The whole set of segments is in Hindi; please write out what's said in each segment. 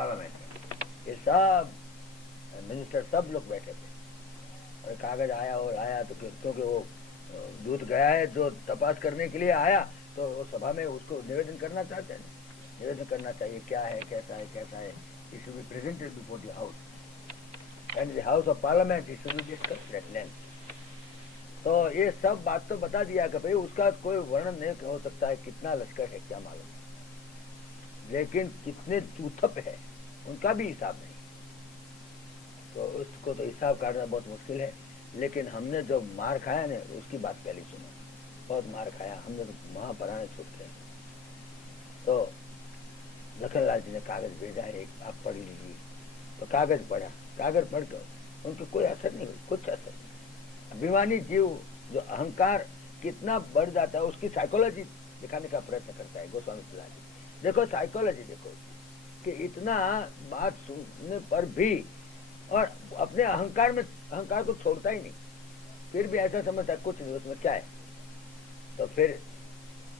पार्लियामेंट में, ये सब मिनिस्टर सब लोग बैठे थे, और कागज आया और आया तो क्योंकि वो दूत गया है जो तपास करने के लिए आया, तो वो सभा में उसको निवेदन करना चाहते हैं, निवेदन करना चाहिए क्या है, कैसा है, कैसा है, it should be presented before the house and the house of parliament, it should be discussed at length. तो ये सब बात तो बता दिया कि भाई उसका कोई वर्णन नहीं हो सकता है, कितना लश्कर है क्या मालूम, लेकिन कितने चूथप है उनका भी हिसाब नहीं। तो उसको तो हिसाब काटना बहुत मुश्किल है। लेकिन हमने जो मार खाया ना उसकी बात पहले सुनो, बहुत मार खाया हमने, तो वहां पराने छूट गए। तो लखनलाल जी ने कागज भेजा है, एक आप पढ़ लीजिए। तो कागज पढ़ा, कागज पढ़कर उनके कोई असर नहीं हुई, कुछ असर नहीं। अभिमानी जीव जो अहंकार कितना बढ़ जाता है उसकी साइकोलॉजी दिखाने का प्रयत्न करता है गोस्वामी तुलसी जी। देखो साइकोलॉजी देखो कि इतना बात सुनने पर भी और अपने अहंकार में, अहंकार को छोड़ता ही नहीं, फिर भी ऐसा समझता है कुछ नहीं उसमें क्या है। तो फिर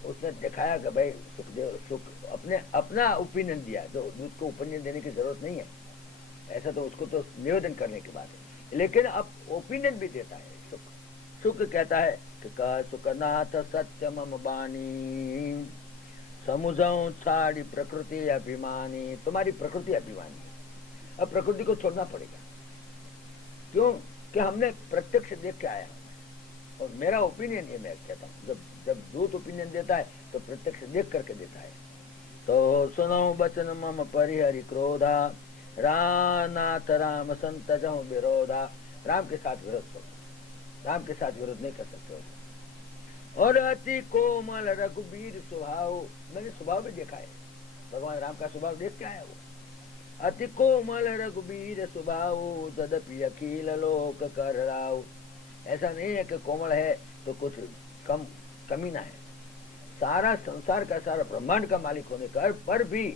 उसने दिखाया कि भाई सुखदेव सुख अपने अपना ओपिनियन दिया, जो उसको ओपिनियन देने की जरूरत नहीं है, ऐसा तो उसको तो निवेदन करने की बात है, लेकिन अब ओपिनियन भी देता है। सुख सुख कहता है कि सुखनाथ सत्य मम बानी समुझाऊं सारी प्रकृति अभिमानी, तुम्हारी प्रकृति अभिमानी है, अब प्रकृति को छोड़ना पड़ेगा। क्यों कि हमने प्रत्यक्ष देख के आया, और मेरा ओपिनियन ये मैं कहता हूँ, जब जब दूत ओपिनियन देता है तो प्रत्यक्ष देख करके देता है। तो सुनो बचन मम परिहरि क्रोधा, रानाथ राम संत जहूं विरोधा, राम के साथ विरोध करो, राम के साथ विरोध नहीं कर सकते हो। और अति कोमल रघुबीर स्वभाव, मैंने स्वभाव भी देखा है, भगवान राम का स्वभाव देख के आया वो। अति कोमल रघुबीर स्वभाव, तदपि अखिल लोक कर राव, ऐसा नहीं है कि कोमल है तो कुछ कम कमी ना है, सारा संसार का, सारा ब्रह्मांड का मालिक होने पर भी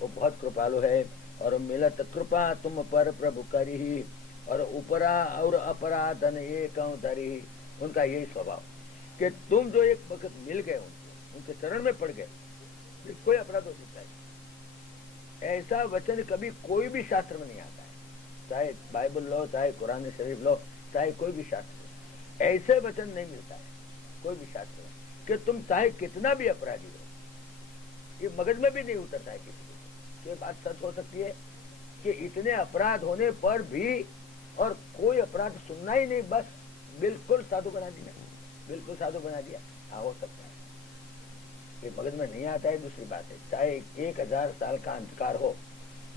वो बहुत कृपालु है। और मिलत कृपा तुम पर प्रभु करी, और उपरा और अपरा धन एक धरी, उनका यही स्वभाव कि तुम जो एक वक्त मिल गए उनके चरण में पड़ गए, कोई अपराध हो सकता है। ऐसा वचन कभी कोई भी शास्त्र में नहीं आता है, चाहे बाइबल लो, चाहे कुरान शरीफ लो, चाहे कोई भी शास्त्र, ऐसे वचन नहीं मिलता है कोई भी शास्त्र में कि तुम चाहे कितना भी अपराधी हो, ये मगज में भी नहीं उतरता है किसी को। ये बात सच हो सकती है कि इतने अपराध होने पर भी और कोई अपराध सुनना ही नहीं, बस बिल्कुल साधु बना दिया, बिल्कुल साधु बना दिया, हाँ हो सकता है, ये मगज में नहीं आता है। दूसरी बात है, चाहे 1000 साल का अंधकार हो,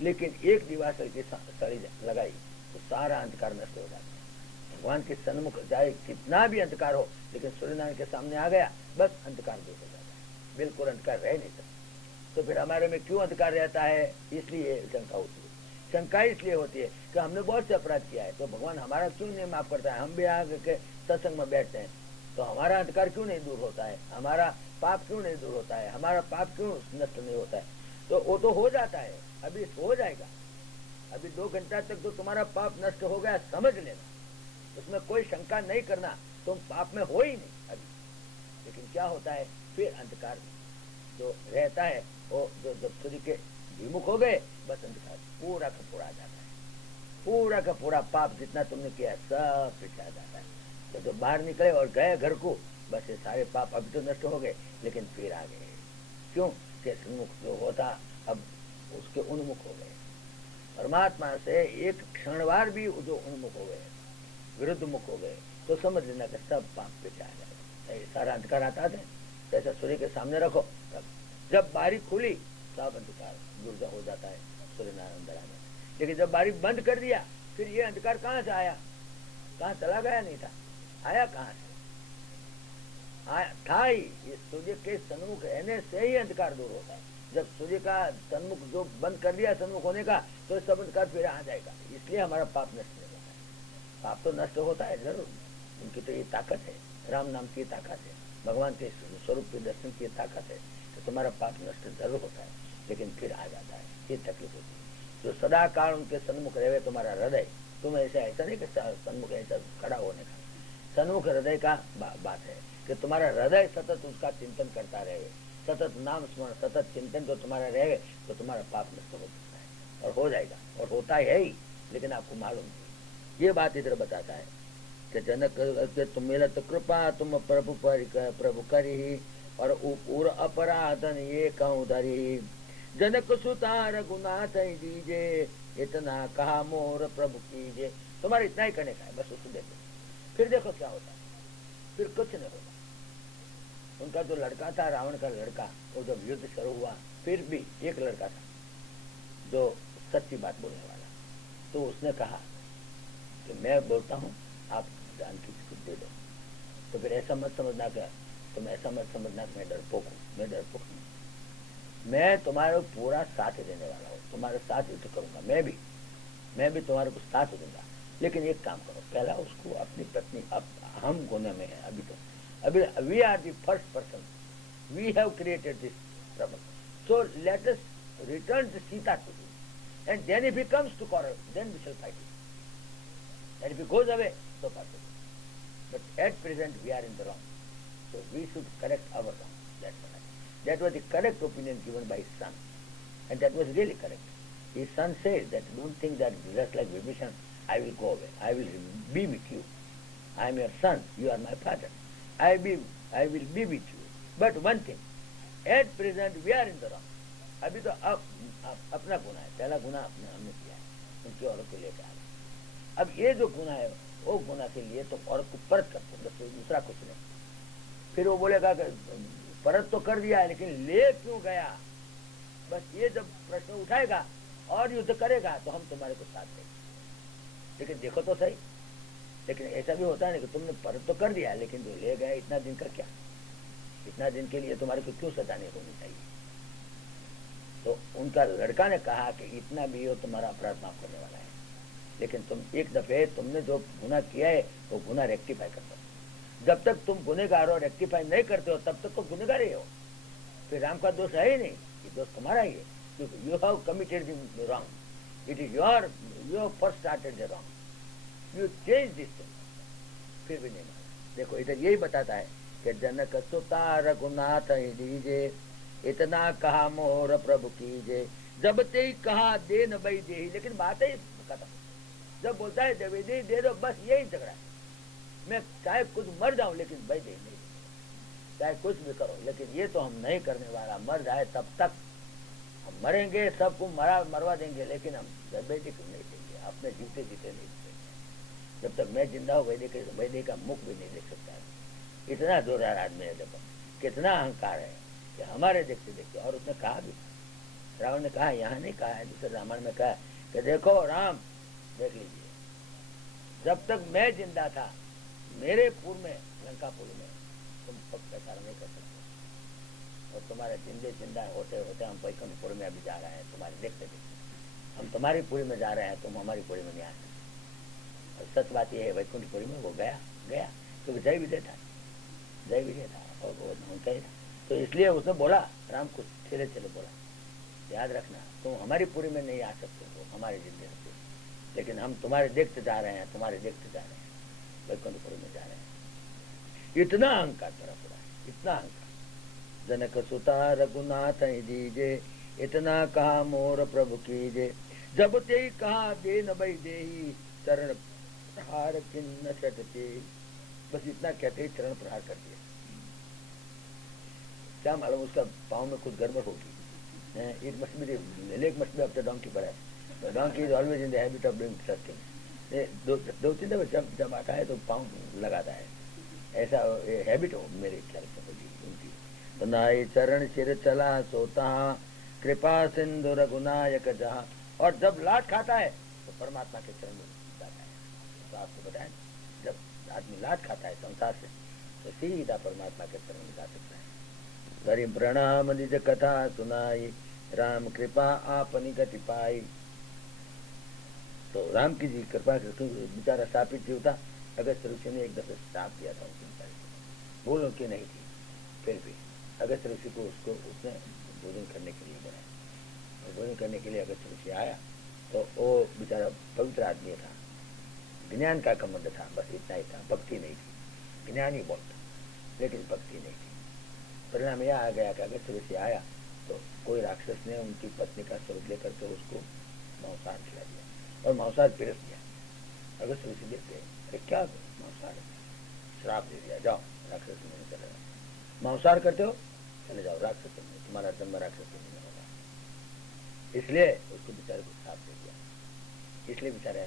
लेकिन एक दिवासल की सड़ी लगाई तो सारा अंधकार नष्ट हो जाता है। भगवान के सन्मुख चाहे कितना भी अंधकार हो, लेकिन सूर्यनारायण के सामने आ गया, बस अंधकार दूर हो जाता है, बिल्कुल अंधकार रह नहीं सकता। तो फिर हमारे में क्यों अंधकार रहता है, इसलिए शंका होती है। शंका इसलिए होती है कि हमने बहुत से अपराध किया है, तो भगवान हमारा क्यों नहीं माफ करता है। हम भी आके सत्संग में बैठते हैं तो हमारा अंधकार क्यों नहीं दूर होता है, हमारा पाप क्यों नहीं दूर होता है, हमारा पाप क्यों नष्ट नहीं होता है। तो वो तो हो जाता है, अभी हो जाएगा, अभी 2 घंटा तक तो तुम्हारा पाप नष्ट हो गया समझ लेना, उसमें कोई शंका नहीं करना, तुम पाप में हो ही नहीं अभी। लेकिन क्या होता है फिर अंधकार जो रहता है वो जो जब सूर्य के विमुख हो गए, बस अंधकार पूरा का पूरा आ जाता है, पूरा का पूरा पाप जितना तुमने किया सब पिछा जाता है। तो जब बाहर निकले और गए घर को, बस ये सारे पाप अभी तो नष्ट हो गए, लेकिन फिर आ गए। क्यों कि सन्मुख जो होता अब उसके उन्मुख हो गए, परमात्मा से एक क्षणवार भी जो उन्मुख हो गए, विरुद्ध मुख हो गए, तो समझ लेना कि सब पाप पीछे आ जाए। सारा अंधकार आता है, जैसा सूर्य के सामने रखो, तब जब बारी खुली सब अंधकार दूर हो जाता है, सूर्य नारायण अंदर आ गया। लेकिन जब बारी बंद कर दिया, फिर ये अंधकार कहाँ से आया, कहाँ चला गया नहीं था, आया कहाँ से, आया था ही ये सूर्य के सन्मुख रहने से ही अंधकार दूर होता है। जब सूर्य का सन्मुख जो बंद कर दिया सन्मुख होने का, तो सब अंधकार फिर आ जाएगा, इसलिए हमारा पाप नष्ट नहीं होता है। पाप तो नष्ट होता है जरूर, उनकी तो ये ताकत है, राम नाम की ताकत है, भगवान के स्वरूप के दर्शन की ताकत है, तो तुम्हारा पाप नष्ट जरूर होता है, लेकिन फिर आ जाता है, ये तकलीफ होती है। जो सदा काल उनके सन्मुख रहे तुम्हारा हृदय, तुम ऐसा नहीं कि सन्मुख ऐसा खड़ा होने का, सन्मुख हृदय का बात है कि तुम्हारा हृदय सतत उसका चिंतन करता रहे, सतत नाम स्मरण, सतत चिंतन जो तुम्हारा रहे, तो तुम्हारा पाप नष्ट हो सकता है। और हो जाएगा, और होता है ही, लेकिन आपको मालूम नहीं। ये बात इधर बताता है कि जनक के तुम मेरा तो कृपा तुम प्रभु करी, और उर अपराधन ये कहूँ धरी। जनक सुता रघुनाथ दीजे, इतना कहा मोर प्रभु कीजे। तुम्हारा इतना ही करने का है, बस उसको देखो, फिर देखो क्या होता है, फिर कुछ नहीं होगा। उनका जो लड़का था, रावण का लड़का, वो जब युद्ध शुरू हुआ, फिर भी एक लड़का था जो सच्ची बात बोलने वाला, तो उसने कहा कि मैं बोलता हूँ, आप जानकी को दे दो। तो फिर ऐसा मत समझना कि तुम ऐसा मत समझना कि मैं डरपोक हूँ, मैं डरपोक नहीं, मैं तुम्हारे पूरा साथ देने वाला हूँ, तुम्हारे साथ युद्ध करूंगा, मैं भी तुम्हारे को साथ दूंगा। लेकिन एक काम करो, पहला उसको अपनी पत्नी, अब हम गुने में है अभी, तो अभी we are the first person, we have created this trouble, so let us return the Sita to you, and then if he comes to quarrel, then we shall fight it, and if he goes away, so possible, but at present we are in the wrong, so we should correct our wrong. That was the correct opinion given by his son, and that was really correct. His son says that don't think that just like Vibhishan, I will go away, I will be with you. I am your son, you are my father. I will be with you. But one thing, at present we are in the wrong. अभी तो अपना गुना है, पहला गुना हमने किया है, उनकी औरत को लेकर आए। अब ये जो गुना है, वो गुना के लिए तो औरत को परत करते हैं, बस दूसरा कुछ नहीं। फिर वो बोलेगा कि परत तो कर दिया है, लेकिन ले क्यों गया, बस ये जब प्रश्न उठाएगा और युद्ध करेगा तो हम तुम्हारे को साथ देंगे। लेकिन देखो तो सही, लेकिन ऐसा भी होता है कि तुमने परत तो कर दिया है, लेकिन जो ले गया इतना दिन का क्या, इतना दिन के लिए तुम्हारे को क्यों सजा नहीं होनी चाहिए। तो उनका लड़का ने कहा कि इतना भी हो, तुम्हारा अपराध माफ करने वाला है, लेकिन तुम एक दफे तुमने जो गुनाह किया है वो गुनाह रेक्टिफाई कर दो। जब तक तुम गुनहगार हो, रेक्टिफाई नहीं करते हो, तब तक तो गुनहगार ही हो, फिर राम का दोष है ही नहीं, ये दोष तुम्हारा ही है, क्योंकि you have committed the wrong, it is your, you have first started the wrong, you change this thing, फिर भी नहीं माना। देखो इधर यही बताता है कि जनक सुता रघुनाथ दीजे, इतना कहा मोर प्रभु कीजे, जब ते कहा दे न बई दे, लेकिन बात ही खत्म। जब बोलता है दे दे दो, बस यही झगड़ा है, मैं चाहे कुछ मर जाऊं लेकिन भाई दे नहीं, चाहे कुछ भी करो, लेकिन ये तो हम नहीं करने वाला, मर जाए तब तक हम मरेंगे, सबको मरवा देंगे, लेकिन हम बेटे को नहीं देंगे, अपने जीते जीते नहीं देंगे। जब तक मैं जिंदा हूँ वैदे का मुख भी नहीं देख सकता है। इतना जोरदार आदमी है, देखो कितना अहंकार है कि हमारे देखते देखते। और उसने कहा भी, रावण ने कहा, यहाँ नहीं कहा है, दूसरे रामायण में कहा कि देखो राम, देख लीजिए, जब तक मैं जिंदा था, मेरे पूर्व में, लंकापुर में, तुम पक्ष प्रचार नहीं कर सकते, और तुम्हारे जिंदा होते होते हम वैकुंठपुर में अभी जा रहे हैं, तुम्हारे देखते देखते हम तुम्हारी पुरी में जा रहे हैं, तुम हमारी पुरी में नहीं आ सकते। और सच बात यह है, वैकुंठपुरी में वो गया क्योंकि जय विजय था, और वो उनका ही था। तो इसलिए उसने बोला, राम को चले बोला, याद रखना तुम हमारी पुरी में नहीं आ सकते हो, हमारे जिंदगी से, लेकिन हम तुम्हारे देखते जा रहे हैं, वैकुंठपुरी में जा रहे हैं। इतना अहंकार करा पड़ा है, इतना अहंकार। जनक सुता रघुनाथ दीजे, इतना कहा मोर प्रभु कीजे, जब ते कहा दे न बई देही, चरण प्रहार किन्न छटते। बस इतना कहते ही चरण प्रहार कर दिया। क्या मालूम उसका पाँव में कुछ गड़बड़ होगी, it must be the leg must be of the donkey perhaps. The donkey is always in the habit of doing such things. दो तीन दफे जब आता है तो पाँव लगाता है, ऐसा हैबिट हो मेरे ख्याल से उनकी। तो नाई चरण सिर चला सोता, कृपा सिंधु रघुनायक जहाँ। और जब लाट खाता है तो परमात्मा के चरण में जाता है। तो आपको बताएं, जब आदमी लाट खाता है संसार से, तो सीधा परमात्मा के चरण में जा सकता है। गरीब प्रणाम निज कथा सुनाई, राम कृपा आपनी गति पाई। तो राम की जी कृपा से बेचारा शापित जीव था, अगस्त ऋषि ने एक दफे शाप दिया था उनके बेचारे को, बोलो कि नहीं थी, फिर भी अगस्त ऋषि को उसने भोजन करने के लिए बनाया। और भोजन करने के लिए अगस्त ऋषि आया तो वो बेचारा पवित्र आदमी था, ज्ञान का कमंड था, बस इतना ही था, भक्ति नहीं थी। ज्ञान ही बहुत था, लेकिन भक्ति नहीं थी। परिणाम यह आ गया कि अगस्त ऋषि आया तो कोई राक्षस ने उनकी पत्नी का स्वरूप लेकर के उसको मांसाहार खिला दिया और मांसाहार पिरस दिया। अगस्त ऋषि देखते अरे क्या मांसाहार, श्राप दे दिया, जाओ राक्षस में चले जाओ, मांसाहार करते हो चले जाओ राक्षस में, तुम्हारा जन्म राक्षस में नहीं होगा। इसलिए उसको बेचारे को श्राप दे दिया। इसलिए बेचारे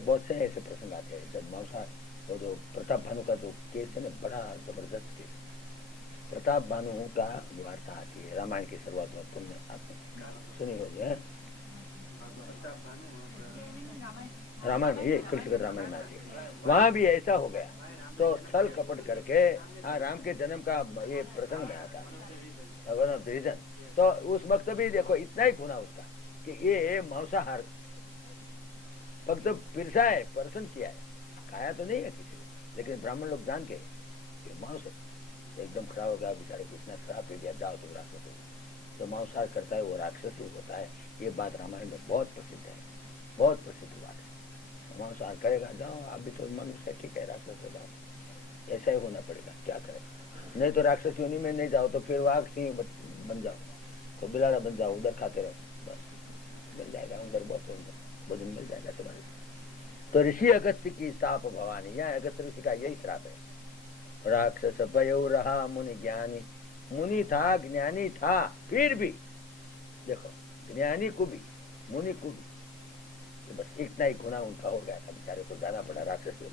बहुत से ऐसे प्रसंग आते हैं जब मांसाहार, वो जो प्रताप भानु का जो केस है ना, बड़ा जबरदस्त केस। प्रताप भानु का वार्ता आती है रामायण की शुरुआत में, तुमने आपने सुनी होगी है, रामायण ये तुलसीगढ़ रामायण में आती है। वहां भी ऐसा हो गया तो छल कपट करके राम के जन्म का ये प्रसंग में आता है। तो उस वक्त भी देखो इतना ही गुना उसका कि ये मांसाहार फक्त पिरसा है, पर्सन किया है, खाया तो नहीं है किसी ने, लेकिन ब्राह्मण लोग जान के मांस तो एकदम खराब हो गया, बेचारे को इतना श्राप दे दिया, जाओ तुम राक्षस हो। जो मांसाहार करता है वो राक्षस ही होता है। ये बात रामायण में बहुत प्रसिद्ध है, बहुत प्रसिद्ध बात है। मांसाहार करेगा, जाओ आप भी तो मनुष्य ठीक है, राक्षस हो जाओ, ऐसा ही होना पड़ेगा, क्या करें। नहीं तो राक्षस योनि में नहीं जाओ तो फिर वाघ सिंह बन जाओ, तो बिलाड़ा बन जाओ, उधर खाते रहो, बस मिल जाएगा, उधर बहुत भोजन मिल जाएगा तुम्हारे। तो ऋषि अगस्त्य की साप भवानी, यहाँ अगस्त ऋषि का यही श्राप है। राक्षस पयो रहा मुनि ज्ञानी, मुनि था ज्ञानी था, फिर भी देखो ज्ञानी को भी मुनि को भी तो बस इतना ही गुना उनका हो गया था, बेचारे को जाना पड़ा राक्षस में।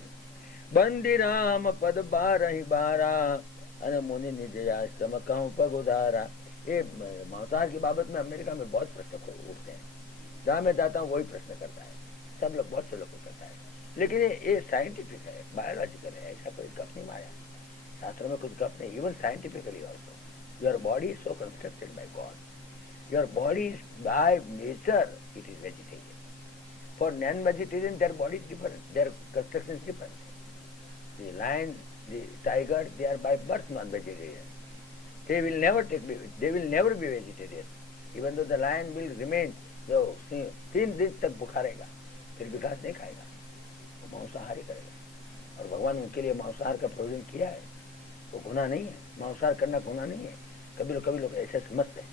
बंदी राम पद 12 अन मुनि निज आश्रम कहूं पग उदारा। ये मांसाहार की बाबत में अमेरिका में बहुत प्रश्न उठते हैं, जहाँ मैं जाता हूँ वही प्रश्न करता है, सब लोग बहुत से लोग को करता है। लेकिन ये साइंटिफिक है, बायोलॉजिकल है, ऐसा कोई गप नहीं माया, शास्त्र में कुछ गप नहीं। Even scientifically also your body is so constructed by God, your body is by nature it is vegetarian. For non vegetarian their body is different, their construction is different. The lion, the tiger, they are by birth non vegetarian, they will never be vegetarian, even though the lion will remain, जो 3 दिन तक भूखा रहेगा फिर भी घास नहीं खाएगा, वो मांसाहारी करेगा। और भगवान उनके लिए मांसाहार का प्रोविजन किया है, वो गुनाह नहीं है, मांसाहार करना गुनाह नहीं है। कभी लोग ऐसे समझते हैं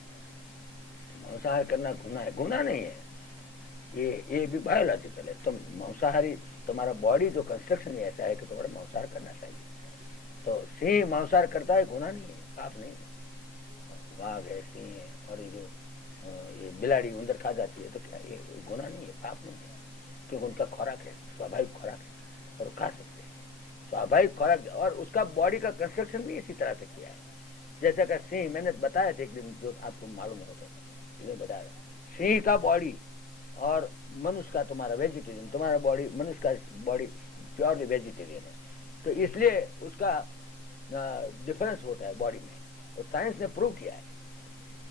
मांसाहार करना गुनाह है, गुनाह नहीं है, ये भी बायोलॉजिकल है। तुम मांसाहारी, तुम्हारा बॉडी जो कंस्ट्रक्शन ही ऐसा है कि तुम्हारा मांसाहार करना चाहिए। तो सिंह मांसाहार करता है, गुनाह नहीं है, पाप नहीं है। वाघ है, सिंह है, और ये बिलाड़ी उंदर खा जाती है तो क्या ये गुनाह नहीं है, पाप नहीं है, क्योंकि उनका खुराक है, स्वाभाविक खुराक है और खा सकते हैं स्वाभाविक खुराक। और उसका बॉडी का कंस्ट्रक्शन भी इसी तरह से किया है। जैसे कि सिंह, मैंने बताया था एक दिन, जो आपको मालूम होगा, बताया सिंह का बॉडी और मनुष्य का, तुम्हारा वेजिटेरियन, तुम्हारा बॉडी, मनुष्य का बॉडी प्योरली वेजिटेरियन है, तो इसलिए उसका डिफरेंस होता है बॉडी में, और साइंस ने प्रूव किया है।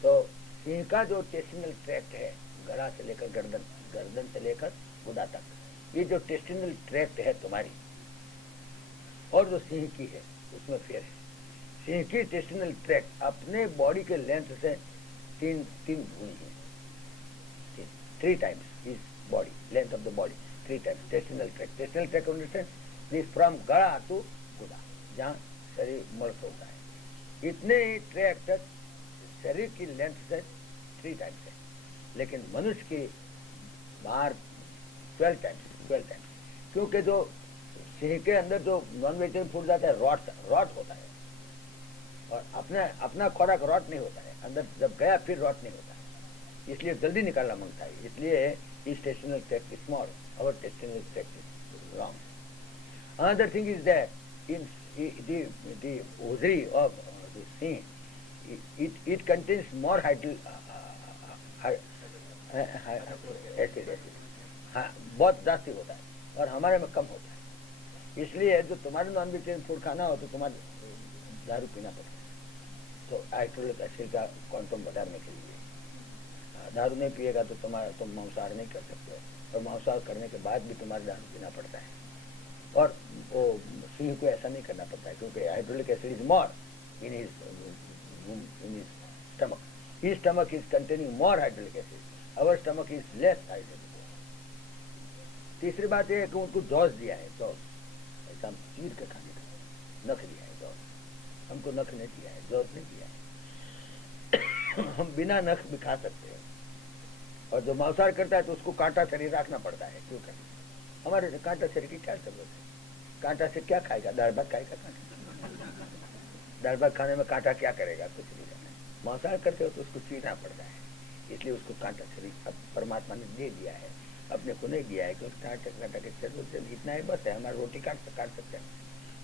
तो सिंह का जो टेस्टिनल ट्रैक्ट है, गला से लेकर गर्दन से लेकर गुदा तक, ये जो टेस्टिनल ट्रैक्ट है तुम्हारी, और जो सिंह की है उसमें फेर है। सिंह की टेस्टिनल ट्रैक्ट अपने बॉडी के लेंथ से तीन गुनी है, 3 times his body, length of the body, 3 times intestinal tract. Intestinal tract understand this from गला टू गुदा, जहाँ शरीर मर्स होता है, इतने ट्रैक्ट शरीर की लेंथ से 3 times है। लेकिन मनुष्य की बाहर 12 times, क्योंकि जो सिंह के अंदर जो नॉन वेजिटेरियन फूड जाता है रॉट होता है, और अपना खुराक रॉट नहीं होता है, अंदर जब गया फिर रॉट नहीं होता है, इसलिए जल्दी निकालना मांगता है। इसलिए इस intestinal tract is small, our intestinal tract is long. Another thing is that in the ovary of the sea, it contains more acid, बहुत जास्ती होता है और हमारे में कम होता है। इसलिए जो तुम्हारे नॉन वेजिटेरियन फूड खाना हो तो तुम्हारे दारू पीना पड़ता है, तो हाइड्रोक्लोरिक एसिड का क्वांटम बढ़ाने के लिए। दारू नहीं पिएगा तो तुम मांसाहार नहीं कर सकते, और मांसाहार करने के बाद भी तुम्हारे दारू पीना पड़ता है। और वो सिंह को ऐसा नहीं करना पड़ता है, क्योंकि hydrochloric acid is more in his stomach. His stomach is containing more hydrochloric acid. Our stomach is less hydrochloric. तीसरी बात यह है कि उनको जॉस दिया है, जॉस ऐसा हम चीर के खाने का, नख दिया है जॉस, हमको नख नहीं दिया है, जॉस नहीं दिया है। हम बिना नख भी खा सकते हैं, और जो मांसाहार करता है तो उसको कांटा शरीर रखना पड़ता है। क्यों करें? हमारे से कांटा शरीर की क्या जरूरत है? कांटा से क्या खाएगा? दाल भात खाएगा कांटा? दाल भात खाने में कांटा क्या करेगा? कुछ नहीं करना। मांसाहार करते हो तो उसको चीरना पड़ता है, इसलिए उसको कांटा शरीर अब परमात्मा ने दे दिया है, अपने को नहीं दिया है कि कांटा कांटा के जरूरत इतना ही बस है। हमारा रोटी काट सकते हैं,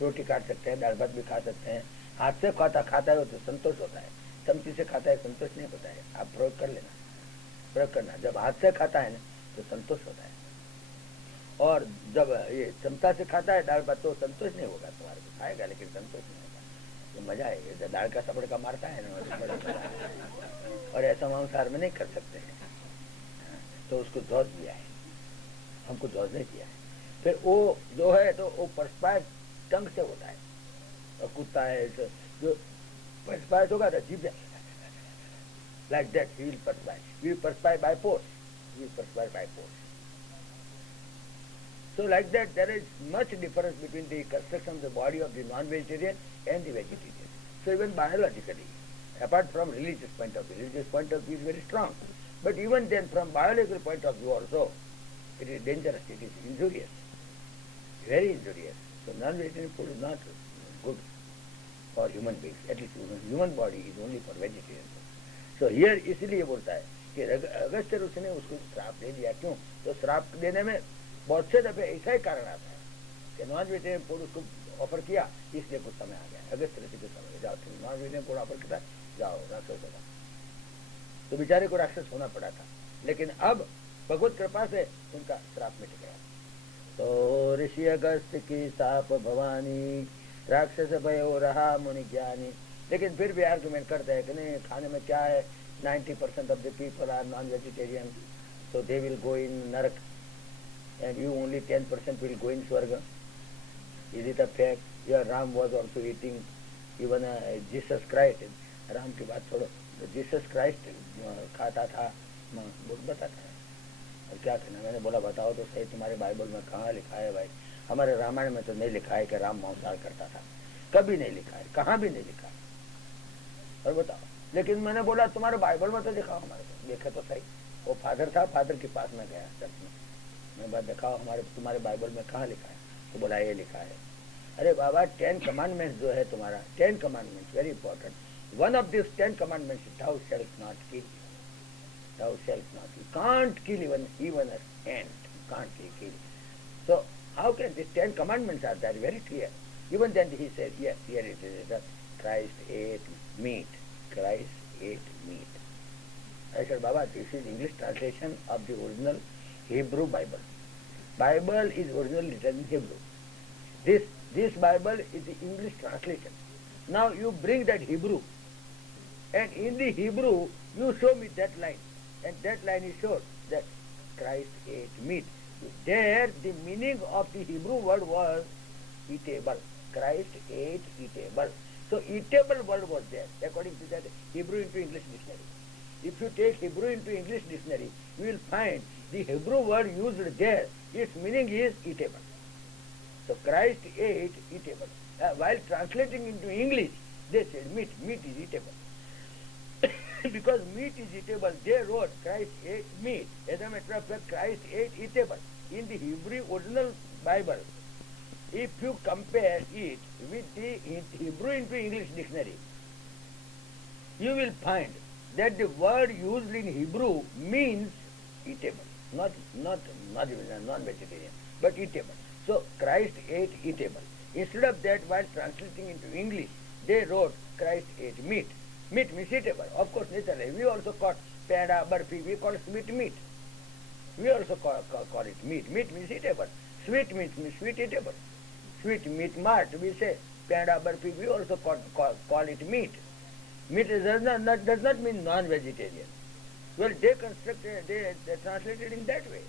रोटी काट सकते हैं, दाल भात भी खा सकते हैं। हाथ से खाता है तो संतोष होता है, चमची से खाता है संतोष नहीं होता है। आप प्रयोग कर लेना, प्रयोग करना। जब हाथ से खाता है ना तो संतोष होता है, और जब ये चमचा से खाता है दाल भात तो संतोष नहीं होगा। तुम्हारे को खाएगा लेकिन संतोष नहीं होगा। तो मजा है, दाल का सपड़ का मारता है ना, तो बड़ा मजा है। और ऐसा मांसाहार में नहीं कर सकते हैं, तो उसको जोश दिया है, हमको जोश नहीं दिया है। फिर वो जो है तो वो परस्पायर टंग से होता है, और कुत्ता है जो परस्पायर होगा तो जीभ like that he will perspire. We will perspire by force. We will perspire by force. So like that there is much difference between the construction of the body of the non-vegetarian and the vegetarian. So even biologically, apart from religious point of view is very strong. But even then from biological point of view also, it is dangerous, it is injurious, very injurious. So non-vegetarian food is not good for human beings. At least human body is only for vegetarian. तो हियर इसलिए बोलता है कि अगस्त्य ऋषि ने उसको श्राप दे दिया। क्यों? तो श्राप देने में बहुत से दफे ऐसा ही कारण आता है कि नॉन वेजिटेरियन फूड उसको ऑफर किया, इसलिए कुछ समय आ गया। अगस्त्य ऋषि के समय जाओ तुम नॉन वेजिटेरियन फूड ऑफर किया, जाओ राक्षस होगा। तो बेचारे को राक्षस होना पड़ा था, लेकिन अब भगवत कृपा से उनका श्राप मिट गया। तो ऋषि अगस्त्य की साप भवानी, राक्षस भयो रहा मुनि ज्ञानी। लेकिन फिर भी आर्गुमेंट करते हैं कि नहीं, खाने में क्या है, 90% of the people are non vegetarian, so they will go in narak and you only 10% will go in swarg. Is it a fact? Your Ram was also eating, even Jesus Christ, Ram की बात छोड़ो, तो जीसस क्राइस्ट खाता था, बताता है। और क्या कहना? मैंने बोला बताओ तो सही, तुम्हारे बाइबल में कहाँ लिखा है भाई? हमारे रामायण में तो नहीं लिखा है कि राम मांसाहार करता था, कभी नहीं लिखा है, कहाँ भी नहीं लिखा है। और बताओ, लेकिन मैंने बोला तुम्हारे बाइबल में तो दिखाओ हमारे को, देखे तो सही। वो फादर था, फादर के पास में गया चर्च में, मैं बात दिखाओ हमारे तुम्हारे बाइबल में कहाँ लिखा है? तो बोला ये लिखा है। अरे बाबा 10 कमांडमेंट्स जो है तुम्हारा, 10 commandments very important, one of this 10 commandments, thou shalt not kill, thou shalt not, you can't kill even an ant, can't kill. So how can these 10 commandments are there very clear? Even then he said, yes, here it is that Christ ate meat. Christ ate meat. I said, Baba, this is English translation of the original Hebrew Bible. Bible is originally written in Hebrew. This Bible is the English translation. Now you bring that Hebrew, and in the Hebrew you show me that line, and that line is shown that Christ ate meat. There the meaning of the Hebrew word was eatable. Christ ate eatable. So eatable word was there according to that Hebrew into English dictionary. If you take Hebrew into English dictionary, you will find the Hebrew word used there, its meaning is eatable. So Christ ate eatable. While translating into English, they said meat is eatable. Because meat is eatable, they wrote Christ ate meat. As a matter of fact, Christ ate eatable. In the Hebrew original Bible, if you compare it with the Hebrew into English dictionary, you will find that the word used in Hebrew means eatable, not non-vegetarian, but eatable. So Christ ate eatable. Instead of that, while translating into English, they wrote Christ ate meat. Meat means eatable. Of course, naturally, we also call peda, barfi, we call sweet meat. We also call it meat. Meat means eatable. Sweet meat means sweet eatable. Sweet meat mart, we say peda, barfi, we also call it meat. Meat does not mean non-vegetarian. Well, they translated in that way.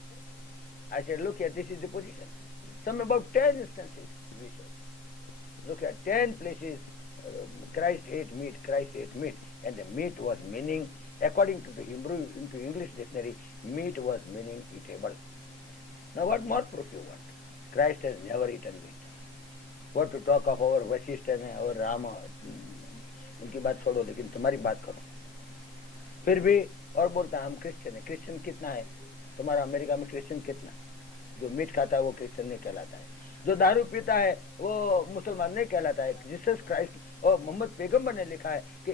I said, look here, this is the position. Some about 10 instances we said. Look at 10 places, Christ ate meat, and the meat was meaning, according to the Hebrew into English dictionary, meat was meaning eatable. Now what more proof you want? Christ has never eaten meat. What to talk of our Vasishtha and our Rama, उनकी बात छोड़ो, लेकिन तुम्हारी बात करो। फिर भी और बोलता है हम क्रिश्चियन है। क्रिश्चियन कितना है तुम्हारा अमेरिका में? क्रिश्चियन कितना? जो मीट खाता है वो क्रिश्चियन नहीं कहलाता है, जो दारू पीता है वो मुसलमान नहीं कहलाता है। जीसस क्राइस्ट और मोहम्मद पैगंबर ने लिखा है कि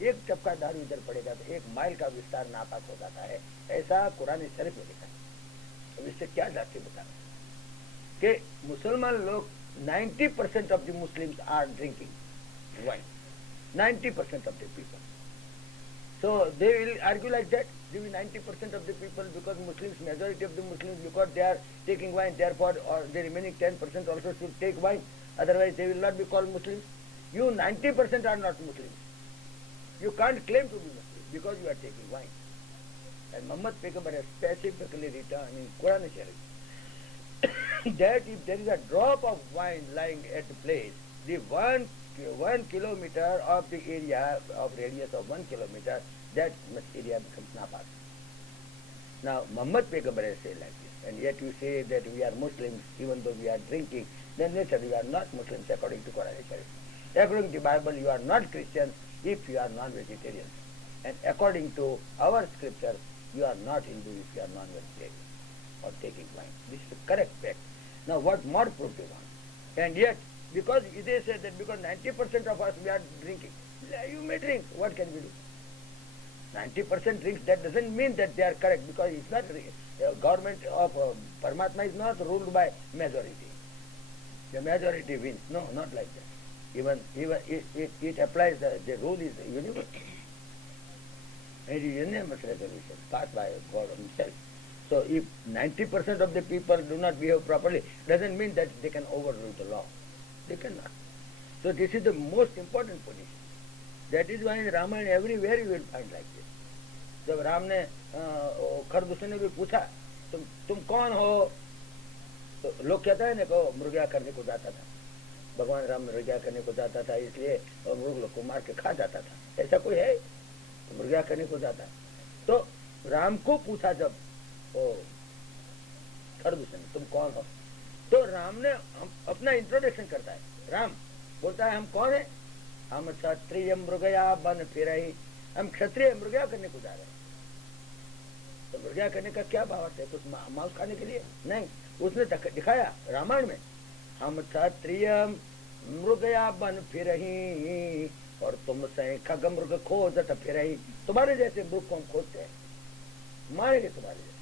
एक चपका दारू इधर पड़ेगा तो 1 माइल का विस्तार नापाक हो जाता है, ऐसा कुरान शरीफ में लिखा है। तो इससे क्या जाती बता कि मुसलमान लोग 90% of the Muslims are drinking wine, 90% of the people. So they will argue like that. They will 90% of the people, because Muslims, majority of the Muslims, because they are taking wine, therefore, or the remaining 10% also should take wine. Otherwise, they will not be called Muslims. You 90% are not Muslims. You can't claim to be Muslim because you are taking wine. And Muhammad Paigambar has specifically written in Quran Sharif that if there is a drop of wine lying at the place, the 1 kilometer of the area of radius of 1 kilometer, that much area becomes napak. Now Muhammad Paigambar has said like this, and yet you say that we are Muslims even though we are drinking, then later you are not Muslims according to Quran Sharif. According to the Bible you are not Christians if you are non-vegetarian, and according to our scripture you are not Hindu if you are non-vegetarian or taking wine. This is the correct fact. Now what more proof you want? And yet because they said that because 90% of us we are drinking, you may drink, what can we do? 90% drinks, that doesn't mean that they are correct, because it's not government of Paramatma is not ruled by majority. The majority wins. No, not like that. Even it applies, the rule is universal. It is unanimous resolution passed by God himself. So if 90% of the people do not behave properly, doesn't mean that they can overrule the law. They cannot. So this is the most important position. That is why in Ramayana everywhere you will find like this. जब राम ने खरदूषण ने भी पूछा तुम कौन हो, तो लोग कहता है ना को मृगया करने को जाता था, भगवान राम मृगया करने को जाता था इसलिए मृग लोग को मार के खा जाता था, ऐसा कोई है? तो मृगया करने को जाता। तो राम को पूछा जब खरदूषण तुम कौन हो, तो राम ने अपना इंट्रोडक्शन करता है। राम बोलता है हम कौन है? हम क्षत्रिय मृगया बन फिर हम क्षत्रिय मृगया करने को जा रहे हैं। तो मृगया करने का क्या भाव है? कुछ मांस खाने के लिए नहीं, उसने दिखाया रामायण में, हम क्षत्रिय मृगया बन फिर और तुम से खग मृग खोजत फिर, तुम्हारे जैसे मृग को हम खोजते हैं, मारेंगे तुम्हारे जैसे।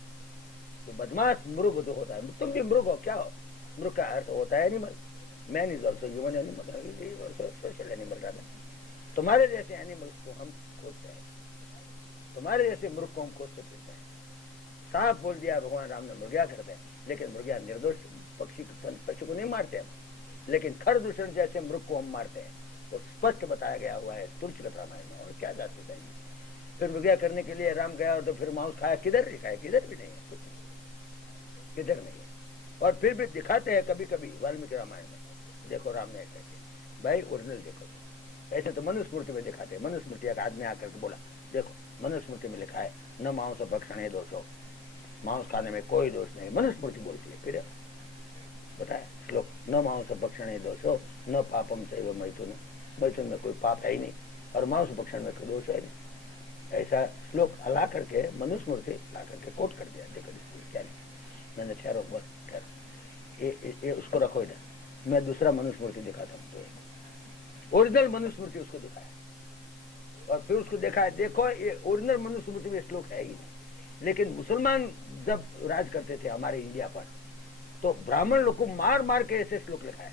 तो बदमाश मृग जो होता है, तुम भी मृग हो, क्या हो? मृग का अर्थ होता है animal, man is also human animal, special animal. तुम्हारे जैसे एनिमल्स को हम खोजते हैं, तुम्हारे जैसे मृग को हम खोजते फिरते हैं। साफ बोल दिया भगवान राम ने, मृगया करते हैं, लेकिन मृगया निर्दोष पक्षी को नहीं मारते हम, लेकिन खरदूषण जैसे मृग को हम मारते हैं। तो स्पष्ट बताया गया हुआ है तुलसीगढ़ रामायण में, और क्या जाती चाहिए। फिर मृगया करने के लिए राम गया और तो फिर मांस खाया, किधर दिखाया? किधर भी नहीं है, कुछ किधर नहीं है। और फिर भी दिखाते हैं कभी कभी वाल्मीकि रामायण में, देखो राम ने ऐसे किया। भाई ओरिजिनल देखो, ऐसे तो मनुस्मृति में दिखाते हैं। मनुस्मृति एक आदमी आकर के बोला, देखो मनुस्मृति में लिखा है न मांस भक्षण दोषो, मांस खाने में कोई दोष नहीं, मनुस्मृति बोलती है। फिर बताया श्लोक, न मांस भक्षण दोषो न पापम सैव मैथुन, मैथुन में कोई पाप है ही नहीं और मांस भक्षण में कोई दोष है नहीं। ऐसा श्लोक ला करके मनुस्मृति ला करके कोट कर दिया। देखो क्या नहीं, मैंने ठहरो बस ठहरो, ये उसको रखो इधर, मैं दूसरा मनुस्मृति दिखाता हूँ। ओरिजिनल मनुस्मृति उसको दिखाया और फिर उसको देखा है, देखो ये ओरिजिनल मनुस्मृति में श्लोक है ही नहीं। लेकिन मुसलमान जब राज करते थे हमारे इंडिया पर, तो ब्राह्मण लोग को मार मार के ऐसे श्लोक लिखा है,